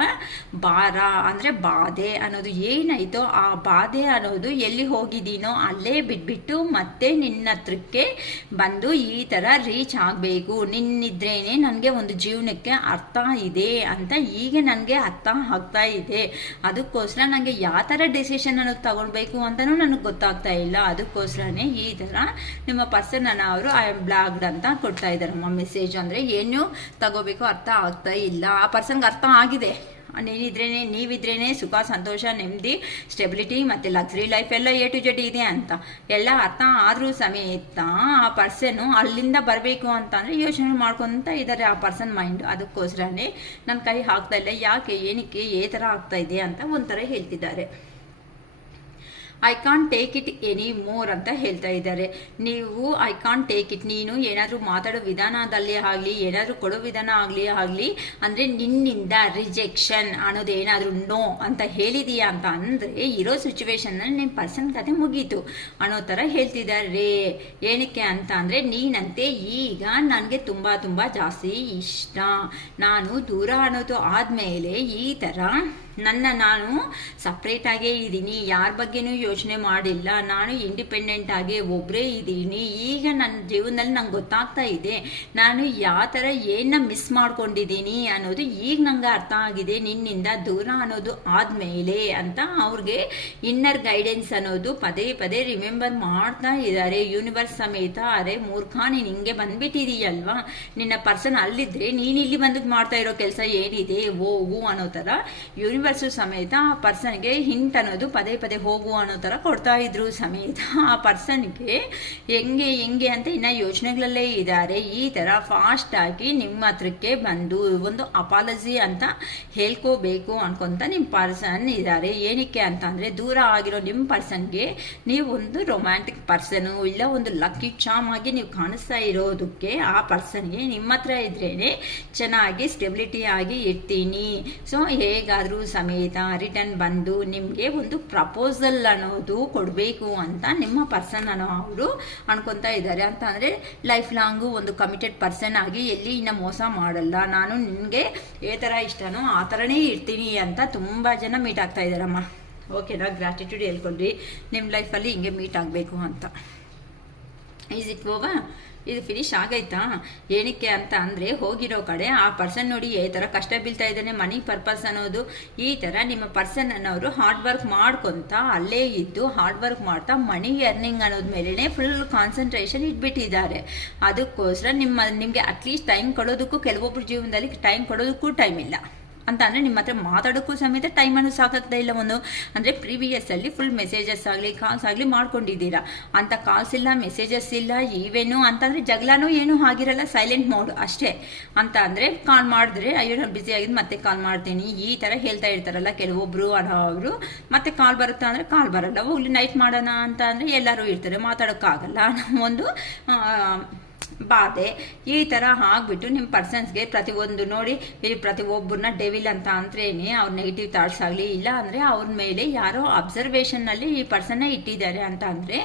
ಭಾರ ಅಂದರೆ ಬಾಧೆ ಅನ್ನೋದು ಏನಾಯ್ತೋ ಆ ಬಾಧೆ ಅನ್ನೋದು ಎಲ್ಲಿ ಹೋಗಿದ್ದೀನೋ ಅಲ್ಲೇ ಬಿಟ್ಬಿಟ್ಟು ಮತ್ತೆ ನಿನ್ನ ಹತ್ರಕ್ಕೆ ಬಂದು ಈ ಥರ ರೀಚ್ ಆಗಬೇಕು. ನಿನ್ನಿದ್ರೇನೆ ನನಗೆ ಒಂದು ಜೀವನಕ್ಕೆ ಅರ್ಥ ಇದೆ ಅಂತ ಈಗ ನನಗೆ ಅರ್ಥ ಆಗ್ತಾ ಇದೆ. ಅದಕ್ಕೋಸ್ಕರ ನನಗೆ ಯಾವ ಥರ ಡಿಸಿಷನ್ ಅನ್ನೋದು ತಗೊಳ್ಬೇಕು ಅಂತಲೂ ನನಗೆ ಗೊತ್ತಾಗ್ತಾ ಇಲ್ಲ. ಅದಕ್ಕೋಸ್ಕರನೇ ಈ ಥರ ನಿಮ್ಮ ಪರ್ಸನ್ ಅವರು ಐ ಆಮ್ ಬ್ಲಾಕ್ಡ್ ಅಂತ ಕೊಡ್ತಾ ಇದ್ದಾರೆ ಮೆಸೇಜ್. ಅಂದರೆ ಏನು ತಗೋಬೇಕು ಅರ್ಥ ಆಗ್ತಾ ಇಲ್ಲ. ಆ ಪರ್ಸನ್ಗೆ ಅರ್ಥ ಆಗಿದೆ, ನೀವಿದ್ರೇನೆ ಸುಖ, ಸಂತೋಷ, ನೆಮ್ಮದಿ, ಸ್ಟೆಬಿಲಿಟಿ ಮತ್ತು ಲಕ್ಸರಿ ಲೈಫ್ ಎಲ್ಲ A to Z ಇದೆ ಅಂತ ಎಲ್ಲ ಅರ್ಥ ಆದರೂ ಸಮೇತ ಆ ಪರ್ಸನ್ನು ಅಲ್ಲಿಂದ ಬರಬೇಕು ಅಂತಂದರೆ ಯೋಚನೆ ಮಾಡ್ಕೊತ ಇದ್ದಾರೆ ಆ ಪರ್ಸನ್ ಮೈಂಡ್. ಅದಕ್ಕೋಸ್ಕರನೇ ನನ್ನ ಕೈ ಹಾಕ್ತಾ ಇಲ್ಲ. ಯಾಕೆ, ಏನಕ್ಕೆ, ಏ ಥರ ಆಗ್ತಾ ಇದೆ ಅಂತ ಒಂಥರ ಹೇಳ್ತಿದ್ದಾರೆ. I can't take it any more ಅಂತ ಹೇಳ್ತಾ ಇದ್ದಾರೆ. ನೀವು ಐ ಕಾಂಟ್ ಟೇಕ್ ಇಟ್, ನೀನು ಏನಾದರೂ ಮಾತಾಡೋ ವಿಧಾನದಲ್ಲಿ ಆಗಲಿ, ಏನಾದರೂ ಕೊಡೋ ವಿಧಾನ ಆಗಲಿ ಅಂದರೆ ನಿನ್ನಿಂದ ರಿಜೆಕ್ಷನ್ ಅನ್ನೋದು ಏನಾದರೂ ನೋ ಅಂತ ಹೇಳಿದೀಯಾ ಅಂತ ಅಂದರೆ ಇರೋ ಸಿಚುವೇಶನ್ನಲ್ಲಿ ನಿಮ್ಮ ಪರ್ಸನ್ ಕತೆ ಮುಗೀತು ಅನ್ನೋ ಥರ ಹೇಳ್ತಿದ್ದಾರೆ. ಏನಕ್ಕೆ ಅಂತ ಅಂದರೆ, ನೀನಂತೆ ಈಗ ನನಗೆ ತುಂಬ ಜಾಸ್ತಿ ಇಷ್ಟ, ನಾನು ದೂರ ಅನ್ನೋದು ಆದಮೇಲೆ ಈ ಥರ ನಾನು ಸಪ್ರೇಟಾಗೇ ಇದ್ದೀನಿ, ಯಾರ ಬಗ್ಗೆನೂ ಯೋಚನೆ ಮಾಡಿಲ್ಲ, ನಾನು ಇಂಡಿಪೆಂಡೆಂಟ್ ಆಗಿ ಒಬ್ಬರೇ ಇದ್ದೀನಿ. ಈಗ ನನ್ನ ಜೀವನದಲ್ಲಿ ನಂಗೆ ಗೊತ್ತಾಗ್ತಾ ಇದೆ ನಾನು ಯಾವ ಥರ ಏನನ್ನ ಮಿಸ್ ಮಾಡ್ಕೊಂಡಿದ್ದೀನಿ ಅನ್ನೋದು ಈಗ ನಂಗೆ ಅರ್ಥ ಆಗಿದೆ ನಿನ್ನಿಂದ ದೂರ ಅನ್ನೋದು ಆದಮೇಲೆ ಅಂತ ಅವ್ರಿಗೆ ಇನ್ನರ್ ಗೈಡೆನ್ಸ್ ಅನ್ನೋದು ಪದೇ ರಿಮೆಂಬರ್ ಮಾಡ್ತಾ ಇದ್ದಾರೆ. ಯೂನಿವರ್ಸ್ ಸಮೇತ ಅರೆ ಮೂರ್ಖ, ನೀನು ಹಿಂಗೆ ಬಂದ್ಬಿಟ್ಟಿದೀಯಲ್ವಾ, ನಿನ್ನ ಪರ್ಸನ್ ಅಲ್ಲಿದ್ದರೆ ನೀನು ಇಲ್ಲಿ ಬಂದು ಮಾಡ್ತಾ ಇರೋ ಕೆಲಸ ಏನಿದೆ ಹೋಗು ಅನ್ನೋ ಥರ ಯೂನಿವರ್ಸ್ ಸಮೇತ ಆ ಪರ್ಸನ್ಗೆ ಹಿಂಟ್ ಅನ್ನೋದು ಪದೇ ಹೋಗು ಅನ್ನೋ ಥರ ಕೊಡ್ತಾ ಇದ್ರು ಸಮೇತ ಆ ಪರ್ಸನ್ಗೆ ಹೆಂಗೆ ಅಂತ ಇನ್ನ ಯೋಚನೆಗಳಲ್ಲೇ ಇದ್ದಾರೆ. ಈ ಥರ ಫಾಸ್ಟ್ ಆಗಿ ನಿಮ್ಮ ಹತ್ರಕ್ಕೆ ಬಂದು ಒಂದು ಅಪಾಲಜಿ ಅಂತ ಹೇಳ್ಕೋಬೇಕು ಅನ್ಕೊಂತ ನಿಮ್ಮ ಪರ್ಸನ್ ಇದ್ದಾರೆ. ಏನಕ್ಕೆ ಅಂತ ಅಂದರೆ, ದೂರ ಆಗಿರೋ ನಿಮ್ಮ ಪರ್ಸನ್ಗೆ ನೀವು ಒಂದು ರೊಮ್ಯಾಂಟಿಕ್ ಪರ್ಸನು ಇಲ್ಲ ಒಂದು ಲಕ್ಕಿ ಚಾಮ್ ಆಗಿ ನೀವು ಕಾಣಿಸ್ತಾ ಇರೋದಕ್ಕೆ ಆ ಪರ್ಸನ್ಗೆ ನಿಮ್ಮ ಹತ್ರ ಇದ್ರೇನೆ ಚೆನ್ನಾಗಿ ಸ್ಟೆಬಿಲಿಟಿ ಆಗಿ ಇರ್ತೀನಿ. ಸೊ ಹೇಗಾದರೂ ಸಮೇತ ರಿಟರ್ನ್ ಬಂದು ನಿಮಗೆ ಒಂದು ಪ್ರಪೋಸಲ್ ಅನ್ನೋದು ಕೊಡಬೇಕು ಅಂತ ನಿಮ್ಮ ಪರ್ಸನ್ ಅನ್ನೋ ಅವರು ಅನ್ಕೊತಾ ಇದ್ದಾರೆ. ಅಂತ ಅಂದರೆ ಲೈಫ್ ಲಾಂಗು ಒಂದು ಕಮಿಟೆಡ್ ಪರ್ಸನ್ ಆಗಿ ಎಲ್ಲಿ ಇನ್ನು ಮೋಸ ಮಾಡಲ್ಲ, ನಾನು ನಿನಗೆ ಏ ಥರ ಇಷ್ಟನೋ ಆ ಥರನೇ ಇರ್ತೀನಿ ಅಂತ ತುಂಬ ಜನ ಮೀಟ್ ಆಗ್ತಾ ಇದ್ದಾರಮ್ಮ. ಓಕೆನಾ? ಗ್ರ್ಯಾಟಿಟ್ಯೂಡ್ ಹೇಳ್ಕೊಂಡ್ರಿ, ನಿಮ್ಮ ಲೈಫಲ್ಲಿ ಹಿಂಗೆ ಮೀಟ್ ಆಗಬೇಕು ಅಂತ. Is it over? ಇದು ಫಿನಿಶ್ ಆಗೈತಾ? ಏನಕ್ಕೆ ಅಂತ ಅಂದರೆ, ಹೋಗಿರೋ ಕಡೆ ಆ ಪರ್ಸನ್ ನೋಡಿ ಈ ಥರ ಕಷ್ಟ ಬೀಳ್ತಾ ಇದ್ದಾನೆ, ಮನಿ ಪರ್ಪಸ್ ಅನ್ನೋದು ಈ ಥರ ನಿಮ್ಮ ಪರ್ಸನ್ ಅನ್ನೋರು ಹಾರ್ಡ್ ವರ್ಕ್ ಮಾಡ್ಕೊತ ಅಲ್ಲೇ ಇದ್ದು ಹಾರ್ಡ್ ವರ್ಕ್ ಮಾಡ್ತಾ ಮನಿ ಅರ್ನಿಂಗ್ ಅನ್ನೋದ ಮೇಲೇ ಫುಲ್ ಕಾನ್ಸಂಟ್ರೇಷನ್ ಇಟ್ಬಿಟ್ಟಿದ್ದಾರೆ. ಅದಕ್ಕೋಸ್ಕರ ನಿಮಗೆ ಅಟ್ಲೀಸ್ಟ್ ಟೈಮ್ ಕೊಡೋದಕ್ಕೂ, ಕೆಲವೊಬ್ಬರು ಜೀವನದಲ್ಲಿ ಟೈಮ್ ಕೊಡೋದಕ್ಕೂ ಟೈಮ್ ಇಲ್ಲ. ಅಂತ ಅಂದರೆ ನಿಮ್ಮ ಹತ್ರ ಮಾತಾಡೋಕ್ಕೂ ಸಮೇತ ಟೈಮನ್ನು ಸಾಕಾಗ್ತಾ ಇಲ್ಲ. ಒಂದು ಅಂದರೆ ಪ್ರೀವಿಯಸ್ಸಲ್ಲಿ ಫುಲ್ ಮೆಸೇಜಸ್ ಆಗಲಿ ಕಾಲ್ಸ್ ಆಗಲಿ ಮಾಡ್ಕೊಂಡಿದ್ದೀರಾ, ಅಂಥ ಕಾಲ್ಸ್ ಇಲ್ಲ, ಮೆಸೇಜಸ್ ಇಲ್ಲ, ಈವೇನು ಅಂತಂದರೆ ಜಗಳನೂ ಏನೂ ಆಗಿರಲ್ಲ, ಸೈಲೆಂಟ್ ಮೋಡ್ ಅಷ್ಟೇ. ಅಂತ ಅಂದರೆ ಕಾಲ್ ಮಾಡಿದ್ರೆ ಅಯ್ಯೋ ನಾನು ಬ್ಯುಸಿ ಆಗಿದ್ದು ಮತ್ತೆ ಕಾಲ್ ಮಾಡ್ತೀನಿ ಈ ಥರ ಹೇಳ್ತಾ ಇರ್ತಾರಲ್ಲ ಕೆಲವೊಬ್ಬರು ಅವರು. ಮತ್ತೆ ಕಾಲ್ ಬರುತ್ತಾ ಅಂದರೆ ಕಾಲ್ ಬರಲ್ಲ, ಹೋಗ್ಲಿ ನೈಟ್ ಮಾಡೋಣ ಅಂತ ಅಂದರೆ ಎಲ್ಲರೂ ಇರ್ತಾರೆ, ಮಾತಾಡೋಕ್ಕಾಗಲ್ಲ ಒಂದು ಬಾಧೆ. ಈ ಥರ ಆಗಿಬಿಟ್ಟು ನಿಮ್ಮ ಪರ್ಸನ್ಸ್ಗೆ ಪ್ರತಿಯೊಂದು ನೋಡಿ, ಇಲ್ಲಿ ಪ್ರತಿಯೊಬ್ಬರನ್ನ ಡೆವಿಲ್ ಅಂತ ಅಂದ್ರೇನೆ ಅವ್ರ ನೆಗೆಟಿವ್ ಥಾಟ್ಸ್ ಆಗಲಿ, ಇಲ್ಲ ಅಂದರೆ ಅವ್ರ ಮೇಲೆ ಯಾರೋ ಅಬ್ಸರ್ವೇಷನ್ನಲ್ಲಿ ಈ ಪರ್ಸನ್ನ ಇಟ್ಟಿದ್ದಾರೆ ಅಂತ ಅಂದರೆ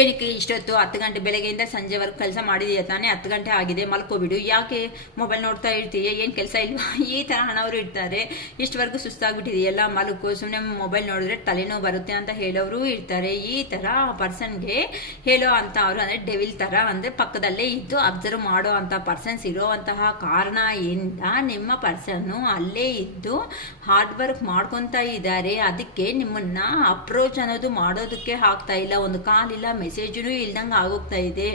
ಏನಕ್ಕೆ ಇಷ್ಟೊತ್ತು 10 ಗಂಟೆ ಬೆಳಗ್ಗೆಯಿಂದ ಸಂಜೆವರೆಗೂ ಕೆಲಸ ಮಾಡಿದೆಯಾ ತಾನೇ, 10 ಗಂಟೆ ಆಗಿದೆ ಮಲ್ಕೋಬಿಡು, ಯಾಕೆ ಮೊಬೈಲ್ ನೋಡ್ತಾ ಇರ್ತೀಯ, ಏನು ಕೆಲಸ ಇಲ್ವಾ, ಈ ಥರ ಹಣವರು ಇರ್ತಾರೆ. ಇಷ್ಟವರೆಗೂ ಸುಸ್ತಾಗ್ಬಿಟ್ಟಿದೆಯಲ್ಲ ಮಲಗು, ಸುಮ್ಮನೆ ಮೊಬೈಲ್ ನೋಡಿದ್ರೆ ತಲೆನೋವು ಬರುತ್ತೆ ಅಂತ ಹೇಳೋರು ಇರ್ತಾರೆ. ಈ ಥರ ಪರ್ಸನ್ಗೆ ಹೇಳೋ ಅಂತ ಅವರು ಅಂದರೆ ಡೆವಿಲ್ ಥರ ಅಂದರೆ ಪಕ್ಕದಲ್ಲೇ ಇದ್ದು ಅಬ್ಸರ್ವ್ ಮಾಡೋ ಅಂಥ ಪರ್ಸನ್ಸ್ ಇರೋವಂತಹ ಕಾರಣದಿಂದ ನಿಮ್ಮ ಪರ್ಸನ್ನು ಅಲ್ಲೇ ಇದ್ದು ಹಾರ್ಡ್ ವರ್ಕ್ ಮಾಡ್ಕೊತಾ ಇದ್ದಾರೆ. ಅದಕ್ಕೆ ನಿಮ್ಮನ್ನ ಅಪ್ರೋಚ್ ಅನ್ನೋದು ಮಾಡೋದಕ್ಕೆ ಆಗ್ತಾ ಇಲ್ಲ, ಒಂದು ಕಾಲಿಲ್ಲ ಮೆಸೇಜೂ ಇಲ್ದಂಗೆ ಆಗೋಗ್ತಾ ಇದೆ.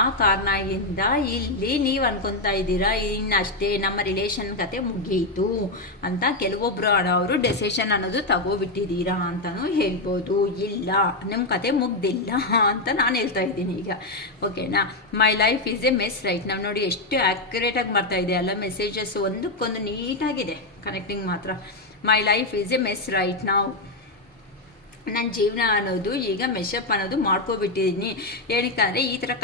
ಆ ಕಾರಣದಿಂದ ಇಲ್ಲಿ ನೀವು ಅನ್ಕೊತಾ ಇದ್ದೀರಾ ಇನ್ನಷ್ಟೇ ನಮ್ಮ ರಿಲೇಷನ್ ಕತೆ ಮುಗಿಯಿತು ಅಂತ ಕೆಲವೊಬ್ರು ಅವರು ಡೆಸಿಷನ್ ಅನ್ನೋದು ತಗೋಬಿಟ್ಟಿದ್ದೀರಾ ಅಂತಲೂ ಹೇಳ್ಬೋದು. ಇಲ್ಲ ನಿಮ್ಮ ಕತೆ ಮುಗ್ದಿಲ್ಲ ಅಂತ ನಾನು ಹೇಳ್ತಾ ಇದ್ದೀನಿ ಈಗ, ಓಕೆನಾ. My life is a mess right now ನೋಡಿ ಎಷ್ಟು ಆ್ಯಕ್ಯುರೇಟಾಗಿ ಬರ್ತಾ ಇದೆ ಅಲ್ಲ ಮೆಸೇಜಸ್, ಒಂದಕ್ಕೊಂದು ನೀಟಾಗಿದೆ ಕನೆಕ್ಟಿಂಗ್ ಮಾತ್ರ. My life is a mess right now ನನ್ನ ಜೀವನ ಅನ್ನೋದು ಈಗ ಮೆಶಪ್ ಅನ್ನೋದು ಮಾಡ್ಕೊಬಿಟ್ಟಿದ್ದೀನಿ. ಏನಕ್ಕಂದರೆ ಈ ಥರ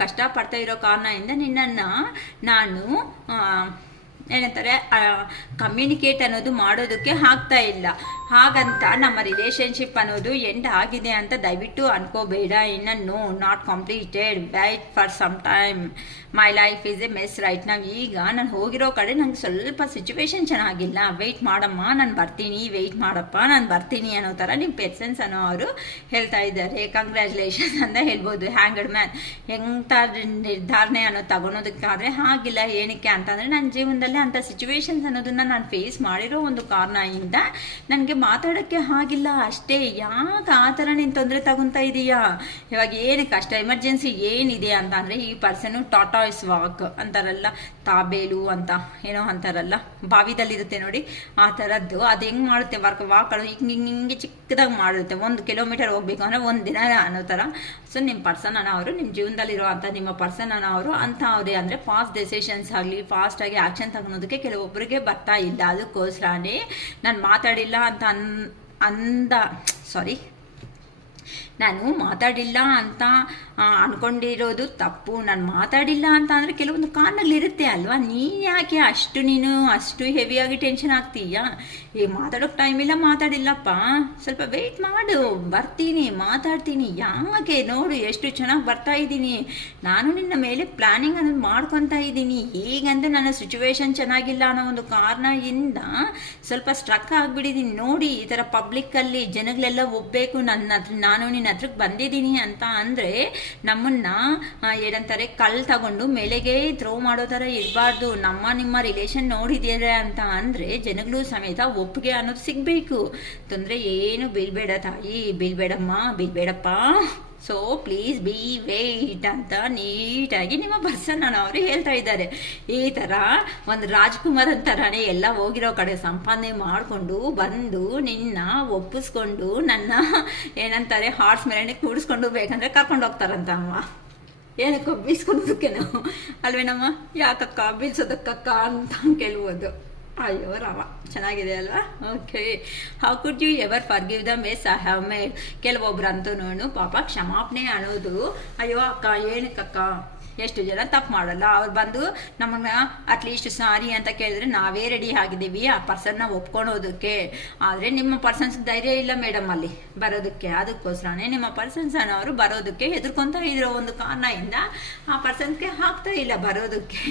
ಕಷ್ಟಪಡ್ತಾ ಇರೋ ಕಾರಣದಿಂದ ನಿನ್ನನ್ನು ನಾನು ಏನಂತಾರೆ ಕಮ್ಯುನಿಕೇಟ್ ಅನ್ನೋದು ಮಾಡೋದಕ್ಕೆ ಆಗ್ತಾ ಇಲ್ಲ. ಹಾಗಂತ ನಮ್ಮ ರಿಲೇಷನ್ಶಿಪ್ ಅನ್ನೋದು ಎಂಡ್ ಆಗಿದೆ ಅಂತ ದಯವಿಟ್ಟು ಅನ್ಕೋಬೇಡ. ಇನ್ನು no not completed, wait for some time, my life is a mess right now ಈಗ ನಾನು ಹೋಗಿರೋ ಕಡೆ ನನಗೆ ಸ್ವಲ್ಪ ಸಿಚುವೇಶನ್ ಚೆನ್ನಾಗಿಲ್ಲ, ವೆಯ್ಟ್ ಮಾಡಮ್ಮ ನಾನು ಬರ್ತೀನಿ, ವೆಯ್ಟ್ ಮಾಡಪ್ಪ ನಾನು ಬರ್ತೀನಿ ಅನ್ನೋ ಥರ ನಿಮ್ಮ ಪರ್ಸನ್ಸ್ ಅನ್ನೋ ಅವರು ಹೇಳ್ತಾ ಇದ್ದಾರೆ. ಕಂಗ್ರ್ಯಾಚುಲೇಷನ್ ಅಂತ ಹೇಳ್ಬೋದು. ಹ್ಯಾಂಗಡ್ ಮ್ಯಾನ್ ಎಂಥ ನಿರ್ಧಾರಣೆ ಅನ್ನೋದು ತಗೊಳೋದಕ್ಕಾದರೆ ಹಾಗಿಲ್ಲ. ಏನಕ್ಕೆ ಅಂತಂದರೆ ನನ್ನ ಜೀವನದಲ್ಲಿ ಅಂಥ ಸಿಚುವೇಶನ್ಸ್ ಅನ್ನೋದನ್ನು ನಾನು ಫೇಸ್ ಮಾಡಿರೋ ಒಂದು ಕಾರಣದಿಂದ ನನಗೆ ಮಾತಾಡೋಕ್ಕೆ ಆಗಿಲ್ಲ ಅಷ್ಟೇ. ಯಾಕೆ ಆ ಥರ ನೀನು ತೊಂದರೆ ತಗೊತಾ ಇದೀಯಾ, ಇವಾಗ ಏನಕ್ಕೆ ಅಷ್ಟ ಎಮರ್ಜೆನ್ಸಿ ಏನಿದೆ ಅಂತ ಅಂದರೆ ಈ ಪರ್ಸನು ಟಾಟಾಯ್ಸ್ ವಾಕ್ ಅಂತಾರಲ್ಲ, ತಾಬೇಲು ಅಂತ ಏನೋ ಅಂತಾರಲ್ಲ, ಬಾವಿದಲ್ಲಿರುತ್ತೆ ನೋಡಿ ಆ ಥರದ್ದು. ಅದು ಹೆಂಗೆ ಮಾಡುತ್ತೆ ವಾಕಳು ಹಿಂಗೆ ಚಿಕ್ಕದಾಗಿ ಮಾಡುತ್ತೆ. 1 ಕಿಲೋಮೀಟರ್ ಹೋಗ್ಬೇಕು ಅಂದರೆ 1 ದಿನ ಅನ್ನೋ ಥರ. ಸೊ ನಿಮ್ಮ ಪರ್ಸನ್ ಅವರು ನಿಮ್ಮ ಜೀವನದಲ್ಲಿರೋ ಅಂಥ ನಿಮ್ಮ ಪರ್ಸನ್ ಅವರು ಅಂತ ಅವರೇ ಅಂದರೆ ಫಾಸ್ಟ್ ಡೆಸಿಷನ್ಸ್ ಆಗಲಿ ಫಾಸ್ಟಾಗಿ ಆ್ಯಕ್ಷನ್ ತಗೊಳೋದಕ್ಕೆ ಕೆಲವೊಬ್ಬರಿಗೆ ಬರ್ತಾ ಇಲ್ಲ. ಅದಕ್ಕೋಸ್ಕರನೇ ನಾನು ಮಾತಾಡಿಲ್ಲ ಅಂತ ನಾನು ಮಾತಾಡಿಲ್ಲ ಅಂತ ಅನ್ಕೊಂಡಿರೋದು ತಪ್ಪು. ನಾನು ಮಾತಾಡಿಲ್ಲ ಅಂತ ಅಂದರೆ ಕೆಲವೊಂದು ಕಾರಣಗಳಿರುತ್ತೆ ಅಲ್ವಾ. ನೀನು ಯಾಕೆ ಅಷ್ಟು ಹೆವಿಯಾಗಿ ಟೆನ್ಷನ್ ಆಗ್ತೀಯಾ, ಈಗ ಮಾತಾಡೋಕೆ ಟೈಮ್ ಇಲ್ಲ, ಮಾತಾಡಿಲ್ಲಪ್ಪ, ಸ್ವಲ್ಪ ವೆಯ್ಟ್ ಮಾಡು, ಬರ್ತೀನಿ, ಮಾತಾಡ್ತೀನಿ. ಯಾಕೆ ನೋಡು ಎಷ್ಟು ಚೆನ್ನಾಗಿ ಬರ್ತಾ ಇದ್ದೀನಿ, ನಾನು ನಿನ್ನ ಮೇಲೆ ಪ್ಲ್ಯಾನಿಂಗ್ ಅನ್ನೋದು ಮಾಡ್ಕೊತಾ ಇದ್ದೀನಿ. ಈಗಂತೂ ನನ್ನ ಸಿಚುವೇಶನ್ ಚೆನ್ನಾಗಿಲ್ಲ ಅನ್ನೋ ಒಂದು ಕಾರಣದಿಂದ ಸ್ವಲ್ಪ ಸ್ಟ್ರಕ್ ಆಗಿಬಿಟ್ಟಿದ್ದೀನಿ. ನೋಡಿ ಈ ಥರ ಪಬ್ಲಿಕ್ಕಲ್ಲಿ ಜನಗಳೆಲ್ಲ ಒಪ್ಪಬೇಕು ನಾನು ನಿನ್ನ ಹತ್ರಕ್ಕೆ ಬಂದಿದ್ದೀನಿ ಅಂತ ಅಂದರೆ ನಮ್ಮನ್ನ ಏನಂತಾರೆ ಕಲ್ಲು ತಗೊಂಡು ಮೇಲೆಗೆ ಥ್ರೋ ಮಾಡೋ ಥರ ಇರಬಾರ್ದು. ನಿಮ್ಮ ರಿಲೇಷನ್ ನೋಡಿದ್ದೀರ ಅಂತ ಅಂದರೆ ಜನಗಳು ಸಮೇತ ಒಪ್ಪಿಗೆ ಅನ್ನೋದು ಸಿಗಬೇಕು. ತೊಂದರೆ ಏನು ಬೀಳ್ಬೇಡ ತಾಯಿ, ಬೀಳ್ಬೇಡಮ್ಮ, ಬೀಳ್ಬೇಡಪ್ಪ. ಸೊ ಪ್ಲೀಸ್ ಬಿ ವೇಟ್ ಅಂತ ನೀಟಾಗಿ ನಿಮ್ಮ ಪರ್ಸನ್ ಅವರು ಹೇಳ್ತಾ ಇದ್ದಾರೆ. ಈ ಥರ ಒಂದು ರಾಜ್ಕುಮಾರ್ ಅಂತಾರನೇ ಎಲ್ಲ ಹೋಗಿರೋ ಕಡೆ ಸಂಪಾದನೆ ಮಾಡಿಕೊಂಡು ಬಂದು ನಿನ್ನ ಒಪ್ಪಿಸ್ಕೊಂಡು ನನ್ನ ಏನಂತಾರೆ ಹಾರ್ಟ್ಸ್ ಮೇಲೆ ಕೂಡಿಸ್ಕೊಂಡು ಬೇಕಂದ್ರೆ ಕರ್ಕೊಂಡು ಹೋಗ್ತಾರಂತ ಅಮ್ಮ. ಏನಕ್ಕೋ ಬೀಸ್ಕೊಂಡೋದಕ್ಕೇನೋ ಅಲ್ವೇನಮ್ಮ, ಯಾಕಕ್ಕ ಬೀಳ್ಸೋದಕ್ಕಕ್ಕ ಅಂತ ಕೇಳ್ಬೋದು. ಅಯ್ಯೋ ರಾಮ, ಚೆನ್ನಾಗಿದೆ ಅಲ್ವಾ. Okay, how could you ever forgive the mess I have made. ಕೆಲವೊಬ್ರಂತೂ ಪಾಪ ಕ್ಷಮಾಪಣೆ ಅನ್ನೋದು ಅಯ್ಯೋ ಅಕ್ಕ ಏನಕ್ಕಕ್ಕ, ಎಷ್ಟು ಜನ ತಪ್ಪು ಮಾಡಲ್ಲ. ಅವ್ರು ಬಂದು ನಮ್ಮನ್ನ ಅಟ್ಲೀಸ್ಟ್ ಸಾರಿ ಅಂತ ಕೇಳಿದ್ರೆ ನಾವೇ ರೆಡಿ ಆಗಿದ್ದೀವಿ ಆ ಪರ್ಸನ್ನ ಒಪ್ಕೊಳೋದಕ್ಕೆ. ಆದರೆ ನಿಮ್ಮ ಪರ್ಸನ್ಸ್ ಧೈರ್ಯ ಇಲ್ಲ ಮೇಡಮ್ ಅಲ್ಲಿ ಬರೋದಕ್ಕೆ. ಅದಕ್ಕೋಸ್ಕರನೇ ನಿಮ್ಮ ಪರ್ಸನ್ಸ್ ಅನ್ನೋರು ಬರೋದಕ್ಕೆ ಹೆದರ್ಕೊತಾ ಇರೋ ಒಂದು ಕಾರಣದಿಂದ ಆ ಪರ್ಸನ್ಸ್ಗೆ ಆಗ್ತಾ ಇಲ್ಲ ಬರೋದಕ್ಕೆ.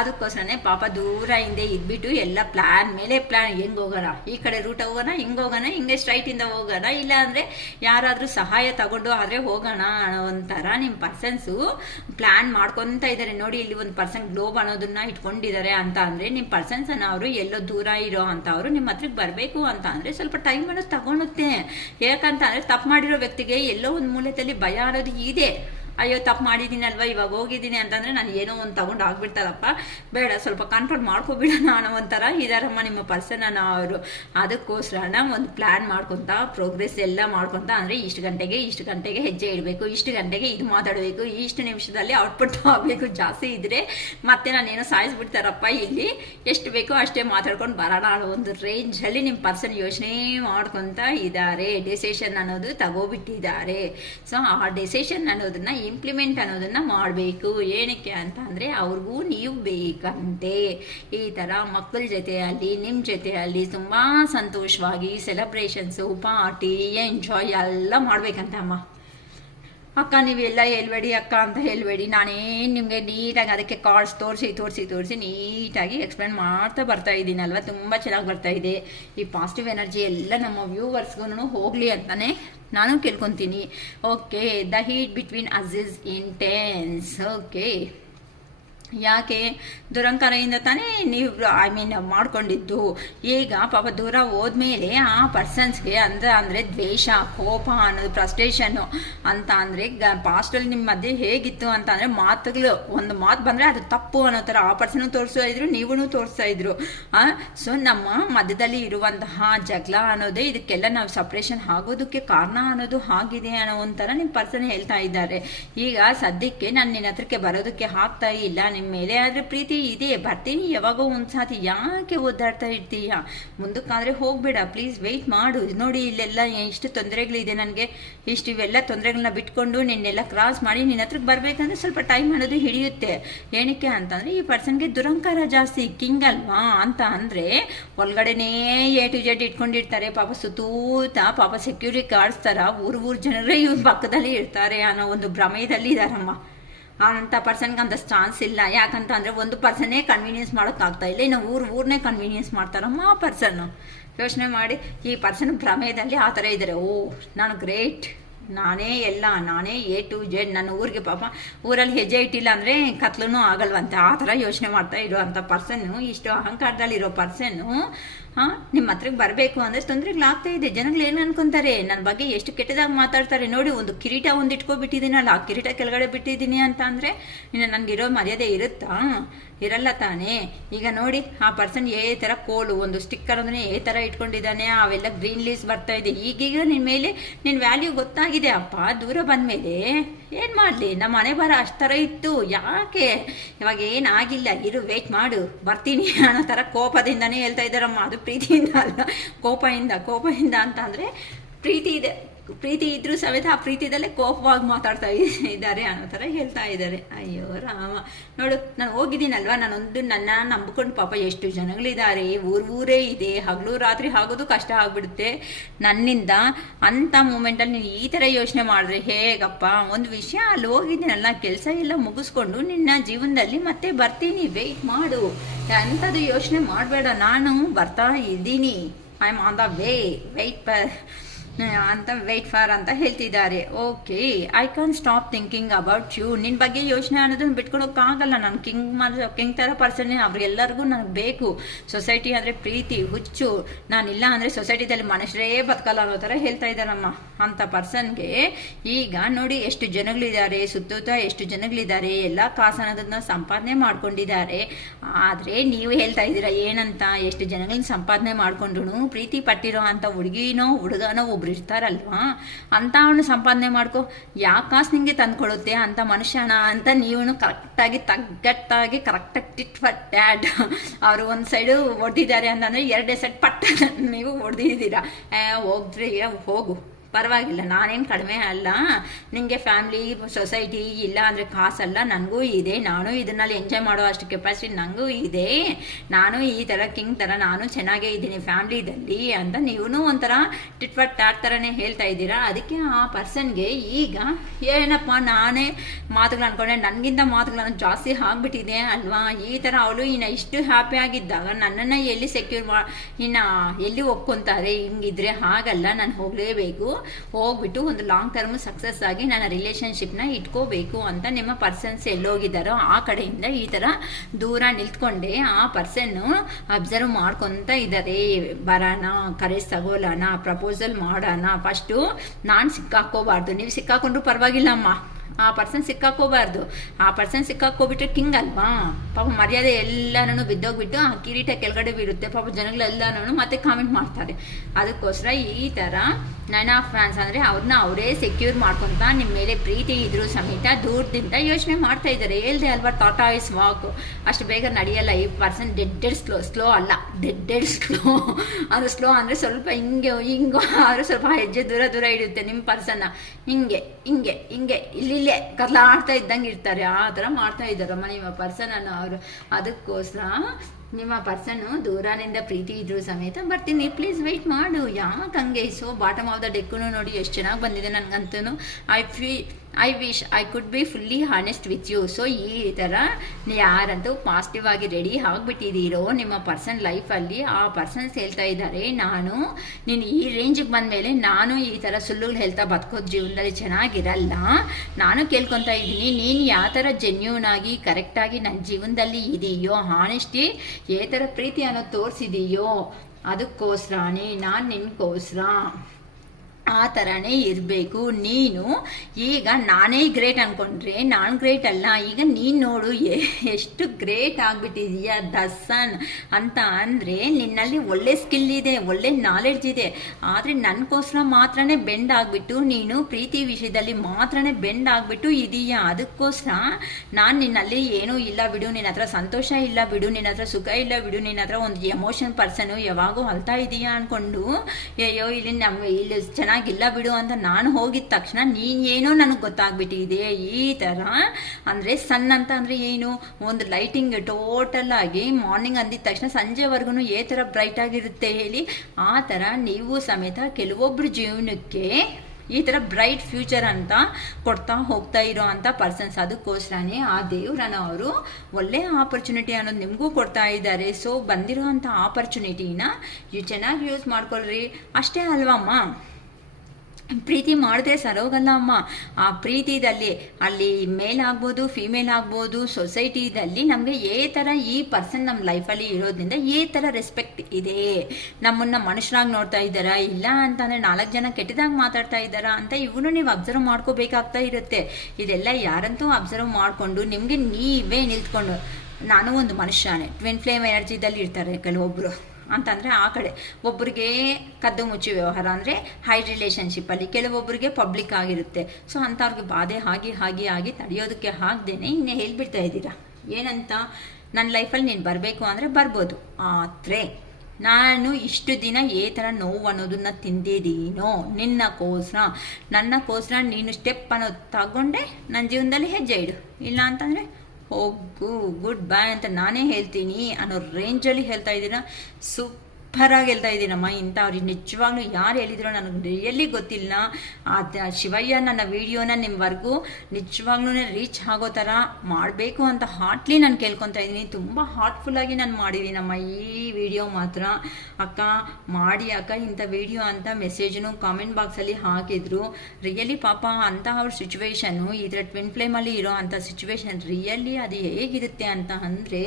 ಅದಕ್ಕೋಸ್ಕರನೇ ಪಾಪ ದೂರ ಹಿಂದೆ ಇದ್ಬಿಟ್ಟು ಎಲ್ಲ ಪ್ಲ್ಯಾನ್ ಮೇಲೆ ಪ್ಲ್ಯಾನ್, ಹೆಂಗೆ ಹೋಗೋಣ, ಈ ಕಡೆ ರೂಟ್ ಹೋಗೋಣ, ಹಿಂಗೆ ಹೋಗೋಣ, ಹಿಂಗೆ ಸ್ಟ್ರೈಟಿಂದ ಹೋಗೋಣ, ಇಲ್ಲ ಅಂದರೆ ಯಾರಾದರೂ ಸಹಾಯ ತಗೊಂಡು ಆದರೆ ಹೋಗೋಣ ಅನ್ನೋ ಒಂಥರ ನಿಮ್ಮ ಪರ್ಸನ್ಸು ಪ್ಲ್ಯಾನ್ ಮಾಡ್ಕೊತಾ ಇದ್ದಾರೆ. ನೋಡಿ ಇಲ್ಲಿ ಒಂದು ಪರ್ಸನ್ ಗ್ಲೋಬ್ ಅನ್ನೋದನ್ನ ಇಟ್ಕೊಂಡಿದ್ದಾರೆ ಅಂತ ಅಂದರೆ ನಿಮ್ಮ ಪರ್ಸನ್ಸ್ ಅವರು ಎಲ್ಲೋ ದೂರ ಇರೋ ಅಂತ ಅವರು ನಿಮ್ಮ ಹತ್ರಕ್ಕೆ ಬರಬೇಕು ಅಂತ ಅಂದರೆ ಸ್ವಲ್ಪ ಟೈಮ್ ಅನ್ನೋದು ತಗೊಳುತ್ತೆ. ಯಾಕಂತ ಅಂದರೆ ತಪ್ಪು ಮಾಡಿರೋ ವ್ಯಕ್ತಿಗೆ ಎಲ್ಲೋ ಒಂದು ಮೂಲೆಯಲ್ಲಿ ಭಯ ಅನ್ನೋದು ಇದೆ. ಅಯ್ಯೋ ತಪ್ಪು ಮಾಡಿದ್ದೀನಲ್ವ, ಇವಾಗ ಹೋಗಿದ್ದೀನಿ ಅಂತಂದರೆ ನಾನು ಏನೋ ಒಂದು ತಗೊಂಡು ಆಗ್ಬಿಡ್ತಾರಪ್ಪ, ಬೇಡ ಸ್ವಲ್ಪ ಕಂಟ್ರೋಲ್ ಮಾಡ್ಕೊಬಿಡೋಣ ಅನ್ನೋ ಒಂಥರ ಇದಾರಮ್ಮ ನಿಮ್ಮ ಪರ್ಸನ್ ಅವರು. ಅದಕ್ಕೋಸ್ಕರ ಒಂದು ಪ್ಲ್ಯಾನ್ ಮಾಡ್ಕೊತ ಪ್ರೋಗ್ರೆಸ್ ಎಲ್ಲ ಮಾಡ್ಕೊತ, ಅಂದರೆ ಇಷ್ಟು ಗಂಟೆಗೆ ಹೆಜ್ಜೆ ಇಡಬೇಕು, ಇಷ್ಟು ಗಂಟೆಗೆ ಇದು ಮಾತಾಡಬೇಕು, ಇಷ್ಟು ನಿಮಿಷದಲ್ಲಿ ಔಟ್ಪುಟ್ ಆಗಬೇಕು. ಜಾಸ್ತಿ ಇದ್ದರೆ ಮತ್ತೆ ನಾನೇನೋ ಸಾಯಿಸ್ಬಿಡ್ತಾರಪ್ಪ, ಇಲ್ಲಿ ಎಷ್ಟು ಬೇಕೋ ಅಷ್ಟೇ ಮಾತಾಡ್ಕೊಂಡು ಬರೋಣ ಅನ್ನೋ ಒಂದು ರೇಂಜಲ್ಲಿ ನಿಮ್ಮ ಪರ್ಸನ್ ಯೋಚನೆ ಮಾಡ್ಕೊತ ಇದ್ದಾರೆ. ಡಿಸಿಷನ್ ಅನ್ನೋದು ತಗೋಬಿಟ್ಟಿದ್ದಾರೆ. ಸೊ ಆ ಡಿಸಿಷನ್ ಅನ್ನೋದನ್ನ ಇಂಪ್ಲಿಮೆಂಟ್ ಅನ್ನೋದನ್ನ ಮಾಡಬೇಕು. ಏನಕ್ಕೆ ಅಂತ ಅಂದರೆ ಅವ್ರಿಗೂ ನೀವು ಬೇಕಂತೆ. ಈ ಥರ ಮಕ್ಕಳ ಜೊತೆಯಲ್ಲಿ ನಿಮ್ಮ ಜೊತೆಯಲ್ಲಿ ತುಂಬ ಸಂತೋಷವಾಗಿ ಸೆಲೆಬ್ರೇಷನ್ಸು, ಪಾರ್ಟಿ, ಎಂಜಾಯ್ ಎಲ್ಲ ಮಾಡ್ಬೇಕಂತ ಅಮ್ಮ. ಅಕ್ಕ ನೀವೆಲ್ಲ ಹೇಳ್ಬೇಡಿ ಅಕ್ಕ ಅಂತ ಹೇಳ್ಬೇಡಿ, ನಾನೇನು ನಿಮಗೆ ನೀಟಾಗಿ ಅದಕ್ಕೆ ಕಾರ್ಡ್ಸ್ ತೋರಿಸಿ ನೀಟಾಗಿ ಎಕ್ಸ್ಪ್ಲೇನ್ ಮಾಡ್ತಾ ಬರ್ತಾ ಇದ್ದೀನಲ್ವ, ತುಂಬ ಚೆನ್ನಾಗಿ ಬರ್ತಾ ಇದೆ. ಈ ಪಾಸಿಟಿವ್ ಎನರ್ಜಿ ಎಲ್ಲ ನಮ್ಮ ವ್ಯೂವರ್ಸ್ಗೂ ಹೋಗಲಿ ಅಂತಲೇ ನಾನು ಕೇಳ್ಕೊತೀನಿ. Okay, the heat between us is intense. Okay, ಯಾಕೆ ದುರಂಕಾರದಿಂದ ತಾನೇ ನೀವು ಮಾಡ್ಕೊಂಡಿದ್ದು. ಈಗ ಪಾಪ ದೂರ ಹೋದ್ಮೇಲೆ ಆ ಪರ್ಸನ್ಸ್ಗೆ ಅಂದರೆ ದ್ವೇಷ, ಕೋಪ ಅನ್ನೋದು, ಫ್ರಸ್ಟ್ರೇಷನ್ನು ಅಂತ ಅಂದರೆ ಪಾಸ್ಟಲ್ಲಿ ನಿಮ್ಮ ಮಧ್ಯೆ ಹೇಗಿತ್ತು ಅಂತ ಅಂದರೆ ಮಾತುಗಳು, ಒಂದು ಮಾತು ಬಂದರೆ ಅದು ತಪ್ಪು ಅನ್ನೋ ಥರ ಆ ಪರ್ಸನ್ ತೋರಿಸ್ತಾ ಇದ್ರು, ನೀವೂ ತೋರಿಸ್ತಾ ಇದ್ರು. ಸೊ ನಮ್ಮ ಮಧ್ಯದಲ್ಲಿ ಇರುವಂತಹ ಜಗಳ ಅನ್ನೋದೇ ಇದಕ್ಕೆಲ್ಲ ನಾವು ಸಪ್ರೇಷನ್ ಆಗೋದಕ್ಕೆ ಕಾರಣ ಅನ್ನೋದು ಆಗಿದೆ ಅನ್ನೋ ಒಂಥರ ನಿಮ್ಮ ಪರ್ಸನ್ ಹೇಳ್ತಾ ಇದ್ದಾರೆ. ಈಗ ಸದ್ಯಕ್ಕೆ ನಾನು ನಿನ್ನ ಹತ್ರಕ್ಕೆ ಬರೋದಕ್ಕೆ ಆಗ್ತಾ ಇಲ್ಲ, ನಿಮ್ಮ ಮೇಲೆ ಆದರೆ ಪ್ರೀತಿ ಇದೆ, ಬರ್ತೀನಿ ಯಾವಾಗೋ ಒಂದ್ಸಾತಿ, ಯಾಕೆ ಓದಾಡ್ತಾ ಇರ್ತೀಯ, ಮುಂದಕ್ಕಾದರೆ ಹೋಗ್ಬೇಡ, ಪ್ಲೀಸ್ ವೆಯ್ಟ್ ಮಾಡು. ನೋಡಿ ಇಲ್ಲೆಲ್ಲ ಇಷ್ಟು ತೊಂದರೆಗಳಿದೆ ನನಗೆ, ಇವೆಲ್ಲ ತೊಂದರೆಗಳನ್ನ ಬಿಟ್ಕೊಂಡು ನಿನ್ನೆಲ್ಲ ಕ್ರಾಸ್ ಮಾಡಿ ನಿನ್ನ ಹತ್ರಕ್ಕೆ ಬರಬೇಕಂದ್ರೆ ಸ್ವಲ್ಪ ಟೈಮ್ ಅನ್ನೋದು ಹಿಡಿಯುತ್ತೆ. ಏನಕ್ಕೆ ಅಂತಂದರೆ ಈ ಪರ್ಸನ್ಗೆ ದುರಂಕಾರ ಜಾಸ್ತಿ, ಕಿಂಗ್ ಅಲ್ವಾ ಅಂತ ಅಂದರೆ ಒಳಗಡೆನೇ A to Z ಇಟ್ಕೊಂಡಿರ್ತಾರೆ. ಪಾಪ ಸುತ್ತೂತ ಪಾಪ ಸೆಕ್ಯೂರಿಟಿ ಗಾರ್ಡ್ಸ್ ಥರ ಊರು ಜನರೇ ಇವ್ರ ಪಕ್ಕದಲ್ಲಿ ಇರ್ತಾರೆ ಅನ್ನೋ ಒಂದು ಭ್ರಮೆಯಲ್ಲಿ ಇದ್ದಾರಮ್ಮ. ಅಂಥ ಪರ್ಸನ್ಗೆ ಅಂತ ಚಾನ್ಸ್ ಇಲ್ಲ. ಯಾಕಂತ ಅಂದರೆ ಒಂದು ಪರ್ಸನ್ನೇ ಕನ್ವೀನಿಯನ್ಸ್ ಮಾಡೋಕ್ಕಾಗ್ತಾ ಇಲ್ಲ, ಇನ್ನು ಊರನ್ನೇ ಕನ್ವೀನಿಯನ್ಸ್ ಮಾಡ್ತಾರಮ್ಮ ಆ ಪರ್ಸನ್ನು. ಯೋಚನೆ ಮಾಡಿ, ಈ ಪರ್ಸನ್ ಭ್ರಮೆಯಲ್ಲಿ ಆ ಥರ ಇದ್ದಾರೆ. ಓ ನಾನು ಗ್ರೇಟ್, ನಾನೇ A to Z, ನನ್ನ ಊರಿಗೆ ಪಾಪ ಊರಲ್ಲಿ ಹೆಜ್ಜೆ ಇಟ್ಟಿಲ್ಲ ಅಂದರೆ ಕತ್ಲೂ ಆಗಲ್ವಂತೆ, ಆ ಥರ ಯೋಚನೆ ಮಾಡ್ತಾ ಇರೋವಂಥ ಪರ್ಸನ್ನು, ಇಷ್ಟು ಅಹಂಕಾರದಲ್ಲಿರೋ ಪರ್ಸನ್ನು ನಿಮ್ಮ ಹತ್ರಕ್ಕೆ ಬರಬೇಕು ಅಂದರೆ ತೊಂದರೆಗಳಾಗ್ತಾ ಇದೆ. ಜನಗಳು ಏನು ಅನ್ಕೊತಾರೆ, ನನ್ನ ಬಗ್ಗೆ ಎಷ್ಟು ಕೆಟ್ಟದಾಗಿ ಮಾತಾಡ್ತಾರೆ. ನೋಡಿ, ಒಂದು ಕಿರೀಟ ಒಂದು ಇಟ್ಕೊಬಿಟ್ಟಿದ್ದೀನಲ್ಲ, ಆ ಕಿರೀಟ ಕೆಳಗಡೆ ಬಿಟ್ಟಿದ್ದೀನಿ ಅಂತ ಅಂದರೆ ಇನ್ನು ನನಗಿರೋ ಮರ್ಯಾದೆ ಇರುತ್ತಾ? ಇರಲ್ಲ ತಾನೇ. ಈಗ ನೋಡಿ, ಆ ಪರ್ಸನ್ ಥರ ಕೋಲು ಒಂದು ಸ್ಟಿಕ್ಕರ್ ಅಂದರೆ ಥರ ಇಟ್ಕೊಂಡಿದ್ದಾನೆ, ಅವೆಲ್ಲ ಗ್ರೀನ್ ಲೀಸ್ ಬರ್ತಾ ಇದೆ. ಈಗೀಗ ನಿನ್ನ ಮೇಲೆ ನಿನ್ನ ವ್ಯಾಲ್ಯೂ ಗೊತ್ತಾಗಿದೆ ಅಪ್ಪ. ದೂರ ಬಂದಮೇಲೆ ಏನು ಮಾಡಲಿ, ನಮ್ಮ ಮನೆ ಬರ ಅಷ್ಟು ಥರ ಇತ್ತು, ಯಾಕೆ ಇವಾಗ ಏನಾಗಿಲ್ಲ, ಇರು ವೇಟ್ ಮಾಡು ಬರ್ತೀನಿ ಅನ್ನೋ ಥರ ಕೋಪದಿಂದನೇ ಹೇಳ್ತಾ ಇದ್ದಾರಮ್ಮ. ಅದು ಪ್ರೀತಿಯಿಂದ ಅಲ್ಲ, ಕೋಪದಿಂದ ಅಂತ ಅಂದರೆ ಪ್ರೀತಿ ಇದ್ರೂ ಸಮೇತ ಆ ಪ್ರೀತಿದಲ್ಲೇ ಕೋಪವಾಗಿ ಮಾತಾಡ್ತಾ ಇದ್ದಾರೆ ಅನ್ನೋ ಥರ ಹೇಳ್ತಾ ಇದ್ದಾರೆ. ಅಯ್ಯೋ ರಾಮ, ನೋಡು ನಾನು ಹೋಗಿದ್ದೀನಲ್ವ, ನನ್ನ ನಂಬ್ಕೊಂಡು ಪಾಪ ಎಷ್ಟು ಜನಗಳಿದ್ದಾರೆ, ಊರೇ ಇದೆ, ಹಗಲು ರಾತ್ರಿ ಆಗೋದು ಕಷ್ಟ ಆಗ್ಬಿಡುತ್ತೆ ನನ್ನಿಂದ. ಅಂಥ ಮೂಮೆಂಟಲ್ಲಿ ನೀನು ಈ ಥರ ಯೋಚನೆ ಮಾಡಿದ್ರೆ ಹೇಗಪ್ಪ? ಒಂದು ವಿಷಯ, ಅಲ್ಲಿ ಹೋಗಿದ್ದೀನಲ್ಲ, ಕೆಲಸ ಎಲ್ಲ ಮುಗಿಸ್ಕೊಂಡು ನಿನ್ನ ಜೀವನದಲ್ಲಿ ಮತ್ತೆ ಬರ್ತೀನಿ, ವೆಯ್ಟ್ ಮಾಡು, ಅಂಥದ್ದು ಯೋಚನೆ ಮಾಡಬೇಡ, ನಾನು ಬರ್ತಾ ಇದ್ದೀನಿ, I am on the way, wait for ಅಂತ ಹೇಳ್ತಿದ್ದಾರೆ. Okay, I can stop thinking about you. ನಿನ್ನ ಬಗ್ಗೆ ಯೋಚನೆ ಅನ್ನೋದನ್ನ ಬಿಟ್ಕೊಳೋಕ್ಕಾಗಲ್ಲ. ನಾನು ಕಿಂಗ್ ಥರ ಪರ್ಸನ್ನೇ, ಅವ್ರಿಗೆಲ್ಲರಿಗೂ ನನಗೆ ಬೇಕು. ಸೊಸೈಟಿ ಅಂದರೆ ಪ್ರೀತಿ ಹುಚ್ಚು, ನಾನಿಲ್ಲ ಅಂದರೆ ಸೊಸೈಟಿದಲ್ಲಿ ಮನುಷ್ಯರೇ ಬದುಕಲ್ಲ ಅನ್ನೋ ಥರ ಹೇಳ್ತಾ ಇದ್ದಾರಮ್ಮ. ಅಂಥ ಪರ್ಸನ್ಗೆ ಈಗ ನೋಡಿ ಎಷ್ಟು ಜನಗಳಿದ್ದಾರೆ, ಸುತ್ತೂತ ಎಷ್ಟು ಜನಗಳಿದ್ದಾರೆ, ಎಲ್ಲ ಕಾಸು ಅನ್ನೋದನ್ನ ಸಂಪಾದನೆ ಮಾಡ್ಕೊಂಡಿದ್ದಾರೆ. ಆದರೆ ನೀವು ಹೇಳ್ತಾ ಇದ್ದೀರಾ ಏನಂತ, ಎಷ್ಟು ಜನಗಳನ್ನ ಸಂಪಾದನೆ ಮಾಡ್ಕೊಂಡ್ರು ಪ್ರೀತಿ ಪಟ್ಟಿರೋ ಅಂಥ ಹುಡುಗನೋ ಒಬ್ರು ಇರ್ತಾರಲ್ವಾ, ಅಂತ ಅವನು ಸಂಪಾದನೆ ಮಾಡ್ಕೊ, ಯಾಕೆ ಕಾಸು ನಿಂಗೆ ತಂದ್ಕೊಡುತ್ತೆ ಅಂತ ಮನುಷ್ಯನ ಅಂತ ನೀವು ಕರೆಕ್ಟಾಗಿ ತಗ್ಗಟ್ಟಾಗಿ ಕರೆಕ್ಟಾಗಿ ಟಿಟ್ ಫಟ್ ಡ್ಯಾಡ್ ಅವರು ಒಂದು ಸೈಡು ಹೊಡೆದಿದ್ದಾರೆ ಅಂತಂದರೆ ಎರಡೇ ಸೈಡ್ ಪಟ್ಟ ನೀವು ಹೊಡೆದಿದ್ದೀರಾ. ಹೋಗ್ರಿ ಹೋಗು, ಪರವಾಗಿಲ್ಲ, ನಾನೇನು ಕಡಿಮೆ ಅಲ್ಲ, ನಿಮಗೆ ಫ್ಯಾಮ್ಲಿ ಸೊಸೈಟಿ ಇಲ್ಲ ಅಂದರೆ ಕಾಸಲ್ಲ, ನನಗೂ ಇದೆ, ನಾನು ಇದನ್ನಲ್ಲಿ ಎಂಜಾಯ್ ಮಾಡೋ ಅಷ್ಟು ಕೆಪಾಸಿಟಿ ನನಗೂ ಇದೆ, ನಾನು ಈ ಥರ ಕಿಂಗ್ ಥರ ನಾನು ಚೆನ್ನಾಗೇ ಇದ್ದೀನಿ ಫ್ಯಾಮ್ಲಿದಲ್ಲಿ ಅಂತ ನೀವು ಒಂಥರ ಟಿಟ್ವಟ್ ಟ್ಯಾಟ್ ಥರನೇ ಹೇಳ್ತಾ ಇದ್ದೀರಾ. ಅದಕ್ಕೆ ಆ ಪರ್ಸನ್ಗೆ ಈಗ ಏನಪ್ಪ ನಾನೇ ಮಾತುಗಳು ಅಂದ್ಕೊಂಡೆ, ನನಗಿಂತ ಮಾತುಗಳನ್ನು ಜಾಸ್ತಿ ಆಗಿಬಿಟ್ಟಿದೆ ಅಲ್ವಾ, ಈ ಥರ ಅವಳು ಇನ್ನು ಇಷ್ಟು ಹ್ಯಾಪಿ ಆಗಿದ್ದಾಗ ನನ್ನನ್ನು ಎಲ್ಲಿ ಸೆಕ್ಯೂರ್ ಇನ್ನು ಎಲ್ಲಿ ಒಪ್ಕೊತಾರೆ, ಹಿಂಗಿದ್ರೆ ಹಾಗಲ್ಲ, ನಾನು ಹೋಗಲೇಬೇಕು, ಹೋಗ್ಬಿಟ್ಟು ಒಂದು ಲಾಂಗ್ ಟರ್ಮ್ ಸಕ್ಸಸ್ ಆಗಿ ನನ್ನ ರಿಲೇಷನ್ಶಿಪ್ನ ಇಟ್ಕೋಬೇಕು ಅಂತ ನಿಮ್ಮ ಪರ್ಸನ್ಸ್ ಎಲ್ಲೋಗಿದ್ದಾರೋ ಆ ಕಡೆಯಿಂದ ಈ ಥರ ದೂರ ನಿಲ್ತ್ಕೊಂಡೆ ಆ ಪರ್ಸನ್ನು ಅಬ್ಸರ್ವ್ ಮಾಡ್ಕೊತ ಇದ್ದಾರೆ. ಬರೋಣ, ಕರೆಸ್ ತಗೋಲೋಣ, ಪ್ರಪೋಸಲ್ ಮಾಡೋಣ, ಫಸ್ಟು ನಾನು ಸಿಕ್ಕಾಕೋಬಾರ್ದು, ನೀವು ಸಿಕ್ಕಾಕೊಂಡ್ರು ಪರವಾಗಿಲ್ಲಮ್ಮ, ಆ ಪರ್ಸನ್ ಸಿಕ್ಕಾಕೋಬಾರ್ದು. ಆ ಪರ್ಸನ್ ಸಿಕ್ಕಾಕೋಬಿಟ್ರೆ ಕಿಂಗ್ ಅಲ್ವಾ, ಪಾಪ ಮರ್ಯಾದೆ ಎಲ್ಲನೂ ಬಿದ್ದೋಗ್ಬಿಟ್ಟು ಆ ಕಿರೀಟ ಕೆಳಗಡೆ ಬೀರುತ್ತೆ, ಪಾಪ ಜನಗಳೆಲ್ಲನೂ ಮತ್ತೆ ಕಾಮೆಂಟ್ ಮಾಡ್ತಾರೆ. ಅದಕ್ಕೋಸ್ಕರ ಈ ಥರ ನನ್ನ ಫ್ಯಾನ್ಸ್ ಅಂದರೆ ಅವ್ರನ್ನ ಅವರೇ ಸೆಕ್ಯೂರ್ ಮಾಡ್ಕೊತ ನಿಮ್ಮ ಮೇಲೆ ಪ್ರೀತಿ ಇದ್ರೂ ಸಮೇತ ದೂರದಿಂದ ಯೋಚನೆ ಮಾಡ್ತಾ ಇದ್ದಾರೆ. ಹೇಳ್ದೆ ಅಲ್ವಾ, ಟಾಟಾ ಇಸ್ ವಾಕ್, ಅಷ್ಟು ಬೇಗ ನಡೆಯಲ್ಲ. ಈ ಪರ್ಸನ್ ಡೆಡ್ ಸ್ಲೋ ಅಲ್ಲ, ಡೆಡ್ ಸ್ಲೋ. ಅದು ಸ್ಲೋ ಅಂದರೆ ಸ್ವಲ್ಪ ಹಿಂಗೆ ಆದರೂ ಸ್ವಲ್ಪ ಹೆಜ್ಜೆ ದೂರ ಇಡುತ್ತೆ ನಿಮ್ಮ ಪರ್ಸನ್ನ. ಹಿಂಗೆ ಇಲ್ಲಿಲ್ಲೇ ಕರ್ಲಾಡ್ತಾ ಇದ್ದಂಗೆ ಇರ್ತಾರೆ. ಆ ಥರ ಮಾಡ್ತಾ ಇದ್ದಾರಮ್ಮ ನಿಮ್ಮ ಪರ್ಸನನ್ನು ಅವರು. ಅದಕ್ಕೋಸ್ಕರ ನಿಮ್ಮ ಪರ್ಸನ್ನು ದೂರನಿಂದ ಪ್ರೀತಿ ಇದ್ರೂ ಸಮೇತ ಬರ್ತೀನಿ, ಪ್ಲೀಸ್ ವೆಯ್ಟ್ ಮಾಡು. ಯಾಕೆ ಹಂಗೆ? So bottom of the deck ನೋಡಿ ಎಷ್ಟು ಚೆನ್ನಾಗಿ ಬಂದಿದೆ ನನಗಂತೂ. I wish I could be fully honest with you. So ಈ ಥರ ಯಾರಂತೂ ಪಾಸಿಟಿವ್ ಆಗಿ ರೆಡಿ ಆಗಿಬಿಟ್ಟಿದ್ದೀರೋ ನಿಮ್ಮ ಪರ್ಸನ್ ಲೈಫಲ್ಲಿ, ಆ ಪರ್ಸನ್ಸ್ ಹೇಳ್ತಾ ಇದ್ದಾರೆ, ನೀನು ಈ ರೇಂಜಿಗೆ ಬಂದಮೇಲೆ ನಾನು ಈ ಥರ ಸುಳ್ಳುಗಳು ಹೇಳ್ತಾ ಬದುಕೋದು ಜೀವನದಲ್ಲಿ ಚೆನ್ನಾಗಿರಲ್ಲ. ನಾನು ಕೇಳ್ಕೊತಾ ಇದ್ದೀನಿ, ನೀನು ಯಾವ ಥರ ಜೆನ್ಯೂನ್ ಆಗಿ ಕರೆಕ್ಟಾಗಿ ನನ್ನ ಜೀವನದಲ್ಲಿ ಇದೆಯೋ, ಹಾನೆಸ್ಟಿ ಯಾವ ಥರ ಪ್ರೀತಿ ಅನ್ನೋದು ತೋರಿಸಿದೆಯೋ, ಅದಕ್ಕೋಸ್ಕರನೇ ನಾನು ನಿನ್ಗೋಸ್ಕರ ಆ ಥರನೇ ಇರಬೇಕು. ನೀನು ಈಗ ನಾನೇ ಗ್ರೇಟ್ ಅಂದ್ಕೊಂಡ್ರೆ ನಾನು ಗ್ರೇಟ್ ಅಲ್ಲ. ಈಗ ನೀನು ನೋಡು ಎಷ್ಟು ಗ್ರೇಟ್ ಆಗಿಬಿಟ್ಟಿದೀಯ ದಸನ್ ಅಂತ. ಅಂದರೆ ನಿನ್ನಲ್ಲಿ ಒಳ್ಳೆ ಸ್ಕಿಲ್ ಇದೆ, ಒಳ್ಳೆ ನಾಲೆಡ್ಜ್ ಇದೆ. ಆದರೆ ನನಗೋಸ್ಕರ ಮಾತ್ರನೇ ಬೆಂಡ್ ಆಗಿಬಿಟ್ಟು, ನೀನು ಪ್ರೀತಿ ವಿಷಯದಲ್ಲಿ ಮಾತ್ರನೇ ಬೆಂಡ್ ಆಗಿಬಿಟ್ಟು ಇದೀಯಾ. ಅದಕ್ಕೋಸ್ಕರ ನಾನು ನಿನ್ನಲ್ಲಿ ಏನೂ ಇಲ್ಲ ಬಿಡು, ನಿನ್ನ ಹತ್ರ ಸಂತೋಷ ಇಲ್ಲ ಬಿಡು, ನಿನ್ನ ಹತ್ರ ಸುಖ ಇಲ್ಲ ಬಿಡು, ನಿನ್ನ ಹತ್ರ ಒಂದು ಎಮೋಷನ್ ಪರ್ಸನು ಯಾವಾಗೂ ಅಳ್ತಾ ಇದೀಯಾ ಅಂದ್ಕೊಂಡು, ಅಯ್ಯೋ ಇಲ್ಲಿ ಚೆನ್ನಾಗಿಲ್ಲ ಬಿಡು ಅಂತ ನಾನು ಹೋಗಿದ ತಕ್ಷಣ ನೀನೇನೋ ನನಗೆ ಗೊತ್ತಾಗ್ಬಿಟ್ಟಿದೆ. ಈ ಥರ ಅಂದರೆ ಸನ್ ಅಂತ ಅಂದರೆ ಏನು, ಒಂದು ಲೈಟಿಂಗ್ ಟೋಟಲ್ ಆಗಿ ಮಾರ್ನಿಂಗ್ ಅಂದಿದ ತಕ್ಷಣ ಸಂಜೆವರೆಗೂ ಏ ಥರ ಬ್ರೈಟ್ ಆಗಿರುತ್ತೆ ಹೇಳಿ. ಆ ಥರ ನೀವು ಸಮೇತ ಕೆಲವೊಬ್ಬರು ಜೀವನಕ್ಕೆ ಈ ಥರ ಬ್ರೈಟ್ ಫ್ಯೂಚರ್ ಅಂತ ಕೊಡ್ತಾ ಹೋಗ್ತಾ ಇರೋ ಅಂಥ ಪರ್ಸನ್ಸ್. ಅದಕ್ಕೋಸ್ಕರನೇ ಆ ದೇವ್ರನ್ನ ಅವರು ಒಳ್ಳೆಯ ಆಪರ್ಚುನಿಟಿ ಅನ್ನೋದು ನಿಮಗೂ ಕೊಡ್ತಾ ಇದ್ದಾರೆ. ಸೊ ಬಂದಿರೋ ಅಂಥ ಆಪರ್ಚುನಿಟಿನ ಚೆನ್ನಾಗಿ ಯೂಸ್ ಮಾಡ್ಕೊಳ್ರಿ. ಅಷ್ಟೇ ಅಲ್ವಮ್ಮ, ಪ್ರೀತಿ ಮಾಡಿದ್ರೆ ಸರೋಗಲ್ಲ ಅಮ್ಮ. ಆ ಪ್ರೀತಿದಲ್ಲಿ ಅಲ್ಲಿ ಮೇಲ್ ಆಗ್ಬೋದು, ಫಿಮೇಲ್ ಆಗ್ಬೋದು, ಸೊಸೈಟಿದಲ್ಲಿ ನಮಗೆ ಏ ಥರ ಈ ಪರ್ಸನ್ ನಮ್ಮ ಲೈಫಲ್ಲಿ ಇರೋದ್ರಿಂದ ಏ ಥರ ರೆಸ್ಪೆಕ್ಟ್ ಇದೆ, ನಮ್ಮನ್ನು ಮನುಷ್ಯರಾಗಿ ನೋಡ್ತಾ ಇದ್ದಾರಾ, ಇಲ್ಲ ಅಂತಂದರೆ 4 ಜನ ಕೆಟ್ಟದಾಗಿ ಮಾತಾಡ್ತಾ ಇದ್ದಾರಾ ಅಂತ ಇವನು ನೀವು ಅಬ್ಸರ್ವ್ ಮಾಡ್ಕೋಬೇಕಾಗ್ತಾ ಇರುತ್ತೆ. ಇದೆಲ್ಲ ಯಾರಂತೂ ಅಬ್ಸರ್ವ್ ಮಾಡಿಕೊಂಡು ನಿಮಗೆ ನೀವೇ ನಿಲ್ತ್ಕೊಂಡು, ನಾನು ಒಂದು ಮನುಷ್ಯನೇ, ಟ್ವಿನ್ ಫ್ಲೇಮ್ ಎನರ್ಜಿದಲ್ಲಿ ಇರ್ತಾರೆ ಕೆಲವೊಬ್ಬರು ಅಂತಂದರೆ ಆ ಕಡೆ ಒಬ್ಬರಿಗೆ ಕದ್ದು ಮುಚ್ಚಿ ವ್ಯವಹಾರ ಅಂದರೆ ಹೈ ರಿಲೇಷನ್ಶಿಪ್ಪಲ್ಲಿ, ಕೆಲವೊಬ್ಬರಿಗೆ ಪಬ್ಲಿಕ್ ಆಗಿರುತ್ತೆ. ಸೊ ಅಂಥವ್ರಿಗೆ ಬಾಧೆ ಆಗಿ ತಡೆಯೋದಕ್ಕೆ ಆಗದೇನೆ ಇನ್ನೇ ಹೇಳ್ಬಿಡ್ತಾ ಇದ್ದೀರಾ ಏನಂತ, ನನ್ನ ಲೈಫಲ್ಲಿ ನೀನು ಬರಬೇಕು ಅಂದರೆ ಬರ್ಬೋದು. ಆದರೆ ನಾನು ಇಷ್ಟು ದಿನ ಏ ಥರ ನೋವು ಅನ್ನೋದನ್ನ ತಿಂದಿದ್ದೀನೋ ನನ್ನಕ್ಕೋಸ್ಕರ ನೀನು ಸ್ಟೆಪ್ ಅನ್ನೋದು ತಗೊಂಡೆ ನನ್ನ ಜೀವನದಲ್ಲಿ ಹೆಜ್ಜೆ ಇಡು, ಇಲ್ಲ ಅಂತಂದರೆ ಹೋಗು, ಗುಡ್ ಬಾಯ್ ಅಂತ ನಾನೇ ಹೇಳ್ತೀನಿ ಅನ್ನೋ ರೇಂಜಲ್ಲಿ ಹೇಳ್ತಾ ಇದ್ದೀರಾ. ಸೂಪರಾಗಿ ಹೇಳ್ತಾ ಇದ್ದೀನಮ್ಮ. ಇಂಥವ್ರಿಗೆ ನಿಜವಾಗ್ಲೂ ಯಾರು ಹೇಳಿದ್ರು ನನಗೆ ರಿಯಲಿ ಗೊತ್ತಿಲ್ಲ. ಶಿವಯ್ಯ ನನ್ನ ವಿಡಿಯೋನ ನಿಮ್ಮವರೆಗೂ ನಿಜವಾಗ್ಲೂ ರೀಚ್ ಆಗೋ ಥರ ಮಾಡಬೇಕು ಅಂತ ಹಾರ್ಟ್ಲಿ ನಾನು ಕೇಳ್ಕೊತಾ ಇದ್ದೀನಿ. ತುಂಬ ಹಾರ್ಟ್ಫುಲ್ಲಾಗಿ ನಾನು ಮಾಡಿದ್ದೀನಮ್ಮ ಈ ವಿಡಿಯೋ ಮಾತ್ರ. ಅಕ್ಕ ಮಾಡಿ ಅಕ್ಕ ಇಂಥ ವಿಡಿಯೋ ಅಂತ ಮೆಸೇಜನ್ನು ಕಾಮೆಂಟ್ ಬಾಕ್ಸಲ್ಲಿ ಹಾಕಿದ್ರು. ರಿಯಲಿ ಪಾಪ ಅಂತ ಅವ್ರ ಸಿಚುವೇಶನ್ನು, ಈ ಥರ ಟ್ವಿನ್ ಫ್ಲೇಮಲ್ಲಿ ಇರೋ ಅಂಥ ಸಿಚುವೇಶನ್ ರಿಯಲಿ ಅದು ಹೇಗಿರುತ್ತೆ ಅಂತ ಅಂದರೆ,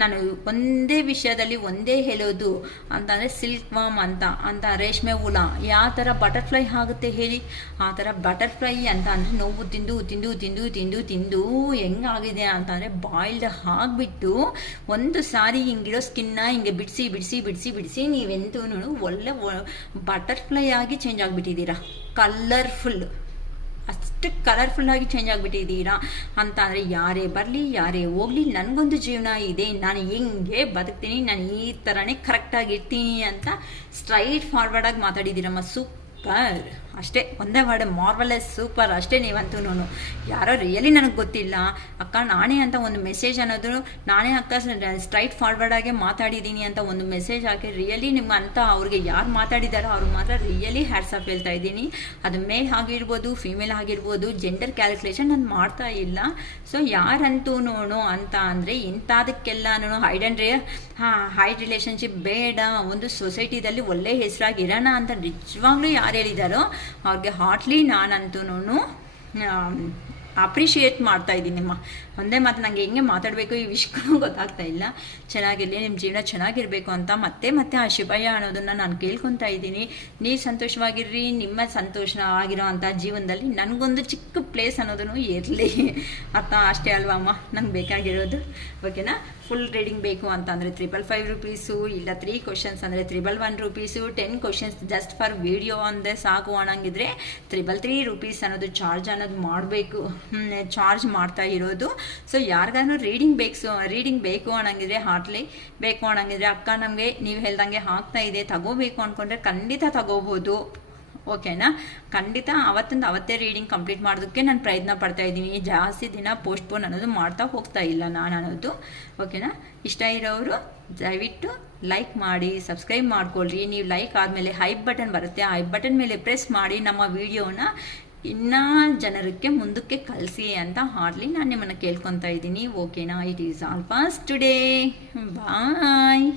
ನಾನು ಒಂದೇ ವಿಷಯದಲ್ಲಿ ಒಂದೇ ಹೇಳೋದು ಅಂತಂದರೆ ಸಿಲ್ಕ್ ವಾಮ್ ಅಂತ ರೇಷ್ಮೆ ಹುಳ ಯಾವ ಥರ ಬಟರ್ಫ್ಲೈ ಆಗುತ್ತೆ ಹೇಳಿ, ಆ ಥರ ಬಟರ್ಫ್ಲೈ ಅಂತ ಅಂದರೆ ನೋವು ತಿಂದು ತಿಂದು ತಿಂದು ತಿಂದು ತಿಂದು ಹೆಂಗಾಗಿದೆ ಅಂತಂದರೆ ಬಾಯ್ಲ್ಡ್ ಆಗಿಬಿಟ್ಟು ಒಂದು ಸಾರಿ ಹಿಂಗಿರೋ ಸ್ಕಿನ್ನ ಹಿಂಗೆ ಬಿಡಿಸಿ ಬಿಡಿಸಿ ಬಿಡಿಸಿ ಬಿಡಿಸಿ ನೀವೆಂತೂ ಒಳ್ಳೆ ಬಟರ್ಫ್ಲೈ ಆಗಿ ಚೇಂಜ್ ಆಗಿಬಿಟ್ಟಿದ್ದೀರಾ. ಕಲರ್ಫುಲ್, ಅಷ್ಟು ಕಲರ್ಫುಲ್ಲಾಗಿ ಚೇಂಜ್ ಆಗಿಬಿಟ್ಟಿದ್ದೀರಾ ಅಂತ ಅಂದರೆ ಯಾರೇ ಬರಲಿ ಯಾರೇ ಹೋಗಲಿ ನನಗೊಂದು ಜೀವನ ಇದೆ, ನಾನು ಹೆಂಗೆ ಬದುಕ್ತೀನಿ, ನಾನು ಈ ಥರನೇ ಕರೆಕ್ಟಾಗಿ ಇರ್ತೀನಿ ಅಂತ ಸ್ಟ್ರೈಟ್ ಫಾರ್ವರ್ಡಾಗಿ ಮಾತಾಡಿದ್ದೀರಮ್ಮ. ಸೂಪರ್, ಅಷ್ಟೇ ಒಂದೇ ವರ್ಡ್, ಮಾರ್ವಲೆಸ್, ಸೂಪರ್ ಅಷ್ಟೇ. ನೀವಂತೂ ಯಾರೋ ರಿಯಲಿ ನನಗೆ ಗೊತ್ತಿಲ್ಲ ಅಕ್ಕ, ನಾನೇ ಅಂತ ಒಂದು ಮೆಸೇಜ್ ಅನ್ನೋದು ನಾನೇ ಅಕ್ಕ ಸ್ಟ್ರೈಟ್ ಫಾರ್ವರ್ಡಾಗೆ ಮಾತಾಡಿದ್ದೀನಿ ಅಂತ ಒಂದು ಮೆಸೇಜ್ ಹಾಕಿ ರಿಯಲಿ ನಿಮ್ಗೆ ಅಂತ ಅವ್ರಿಗೆ ಯಾರು ಮಾತಾಡಿದಾರೋ ಅವ್ರಿಗೆ ಮಾತ್ರ ರಿಯಲಿ ಹ್ಯಾಟ್ಸ್ ಆಫ್ ಹೇಳ್ತಾ ಇದ್ದೀನಿ. ಅದು ಮೇಲ್ ಆಗಿರ್ಬೋದು, ಫಿಮೇಲ್ ಆಗಿರ್ಬೋದು, ಜೆಂಡರ್ ಕ್ಯಾಲ್ಕುಲೇಷನ್ ನಾನು ಮಾಡ್ತಾ ಇಲ್ಲ. ಸೊ ಯಾರಂತೂ ಅಂತ ಅಂದರೆ ಇಂಥದಕ್ಕೆಲ್ಲನೂ ಹೈ ರಿಲೇಷನ್ಶಿಪ್ ಬೇಡ, ಒಂದು ಸೊಸೈಟಿದಲ್ಲಿ ಒಳ್ಳೆ ಹೆಸರಾಗಿರೋಣ ಅಂತ ನಿಜವಾಗ್ಲೂ ಯಾರು ಹೇಳಿದಾರೋ ಅವ್ರಿಗೆ ಹಾರ್ಟ್ಲಿ ನಾನಂತೂ ಅಪ್ರಿಷಿಯೇಟ್ ಮಾಡ್ತಾ ಇದ್ದೀನಿಮ್ಮ. ಒಂದೇ ಮಾತು, ನನಗೆ ಹೆಂಗೆ ಮಾತಾಡಬೇಕು ಈ ವಿಷಯಕ್ಕೂ ಗೊತ್ತಾಗ್ತಾ ಇಲ್ಲ. ಚೆನ್ನಾಗಿರಲಿ, ನಿಮ್ಮ ಜೀವನ ಚೆನ್ನಾಗಿರಬೇಕು ಅಂತ ಮತ್ತೆ ಮತ್ತೆ ಆ ಶಿವಯ್ಯ ಅನ್ನೋದನ್ನು ನಾನು ಕೇಳ್ಕೊತಾ ಇದ್ದೀನಿ. ನೀವು ಸಂತೋಷವಾಗಿರ್ರಿ, ನಿಮ್ಮ ಸಂತೋಷ ಆಗಿರೋ ಅಂಥ ಜೀವನದಲ್ಲಿ ನನಗೊಂದು ಚಿಕ್ಕ ಪ್ಲೇಸ್ ಅನ್ನೋದನ್ನು ಇರಲಿ. ಅಷ್ಟೇ ಅಲ್ವಾ ಅಮ್ಮ ನಂಗೆ ಬೇಕಾಗಿರೋದು. ಓಕೆನಾ? ಫುಲ್ ರೀಡಿಂಗ್ ಬೇಕು ಅಂತಂದರೆ 555 ರೂಪೀಸು, ಇಲ್ಲ 3 ಕ್ವಶನ್ಸ್ ಅಂದರೆ 111 rupees, 10 questions just for video ಅಂದರೆ ಸಾಕು ಅನ್ನಂಗಿದ್ರೆ 333 ರೂಪೀಸ್ ಅನ್ನೋದು ಚಾರ್ಜ್ ಅನ್ನೋದು ಮಾಡಬೇಕು, ಚಾರ್ಜ್ ಮಾಡ್ತಾ ಇರೋದು. ಸೊ ಯಾರಿಗಾದ್ರೂ ರೀಡಿಂಗ್ ಬೇಕು ಅನ್ನಂಗಿದ್ರೆ ಹಾರ್ಟ್ಲಿ ಬೇಕು ಅನ್ನಂಗಿದ್ರೆ ಅಕ್ಕ ನಮಗೆ ನೀವು ಹೇಳ್ದಂಗೆ ಆಗ್ತಾ ಇದೆ, ತಗೋಬೇಕು ಅಂದ್ಕೊಂಡ್ರೆ ಖಂಡಿತ ತಗೋಬೋದು. ಓಕೆನಾ? ಖಂಡಿತ ಅವತ್ತೇ ರೀಡಿಂಗ್ ಕಂಪ್ಲೀಟ್ ಮಾಡೋದಕ್ಕೆ ನಾನು ಪ್ರಯತ್ನ ಪಡ್ತಾ ಇದ್ದೀನಿ. ಜಾಸ್ತಿ ದಿನ ಪೋಸ್ಟ್ಪೋನ್ ಅನ್ನೋದು ಮಾಡ್ತಾ ಹೋಗ್ತಾ ಇಲ್ಲ ನಾನು ಅನ್ನೋದು. ಓಕೆನಾ? ಇಷ್ಟ ಇರೋರು ದಯವಿಟ್ಟು ಲೈಕ್ ಮಾಡಿ, ಸಬ್ಸ್ಕ್ರೈಬ್ ಮಾಡ್ಕೊಳ್ರಿ. ನೀವು ಲೈಕ್ ಆದಮೇಲೆ ಹೈಪ್ ಬಟನ್ ಬರುತ್ತೆ, ಆ ಹೈಪ್ ಬಟನ್ ಮೇಲೆ ಪ್ರೆಸ್ ಮಾಡಿ ನಮ್ಮ ವಿಡಿಯೋನ ಇನ್ನೂ ಜನರಿಗೆ ಮುಂದಕ್ಕೆ ಕಳಿಸಿ ಅಂತ ಹಾರ್ಡ್ಲಿ ನಾನು ನಿಮ್ಮನ್ನು ಕೇಳ್ಕೊತಾ ಇದ್ದೀನಿ. ಓಕೆನಾ? It is all fast today. Bye.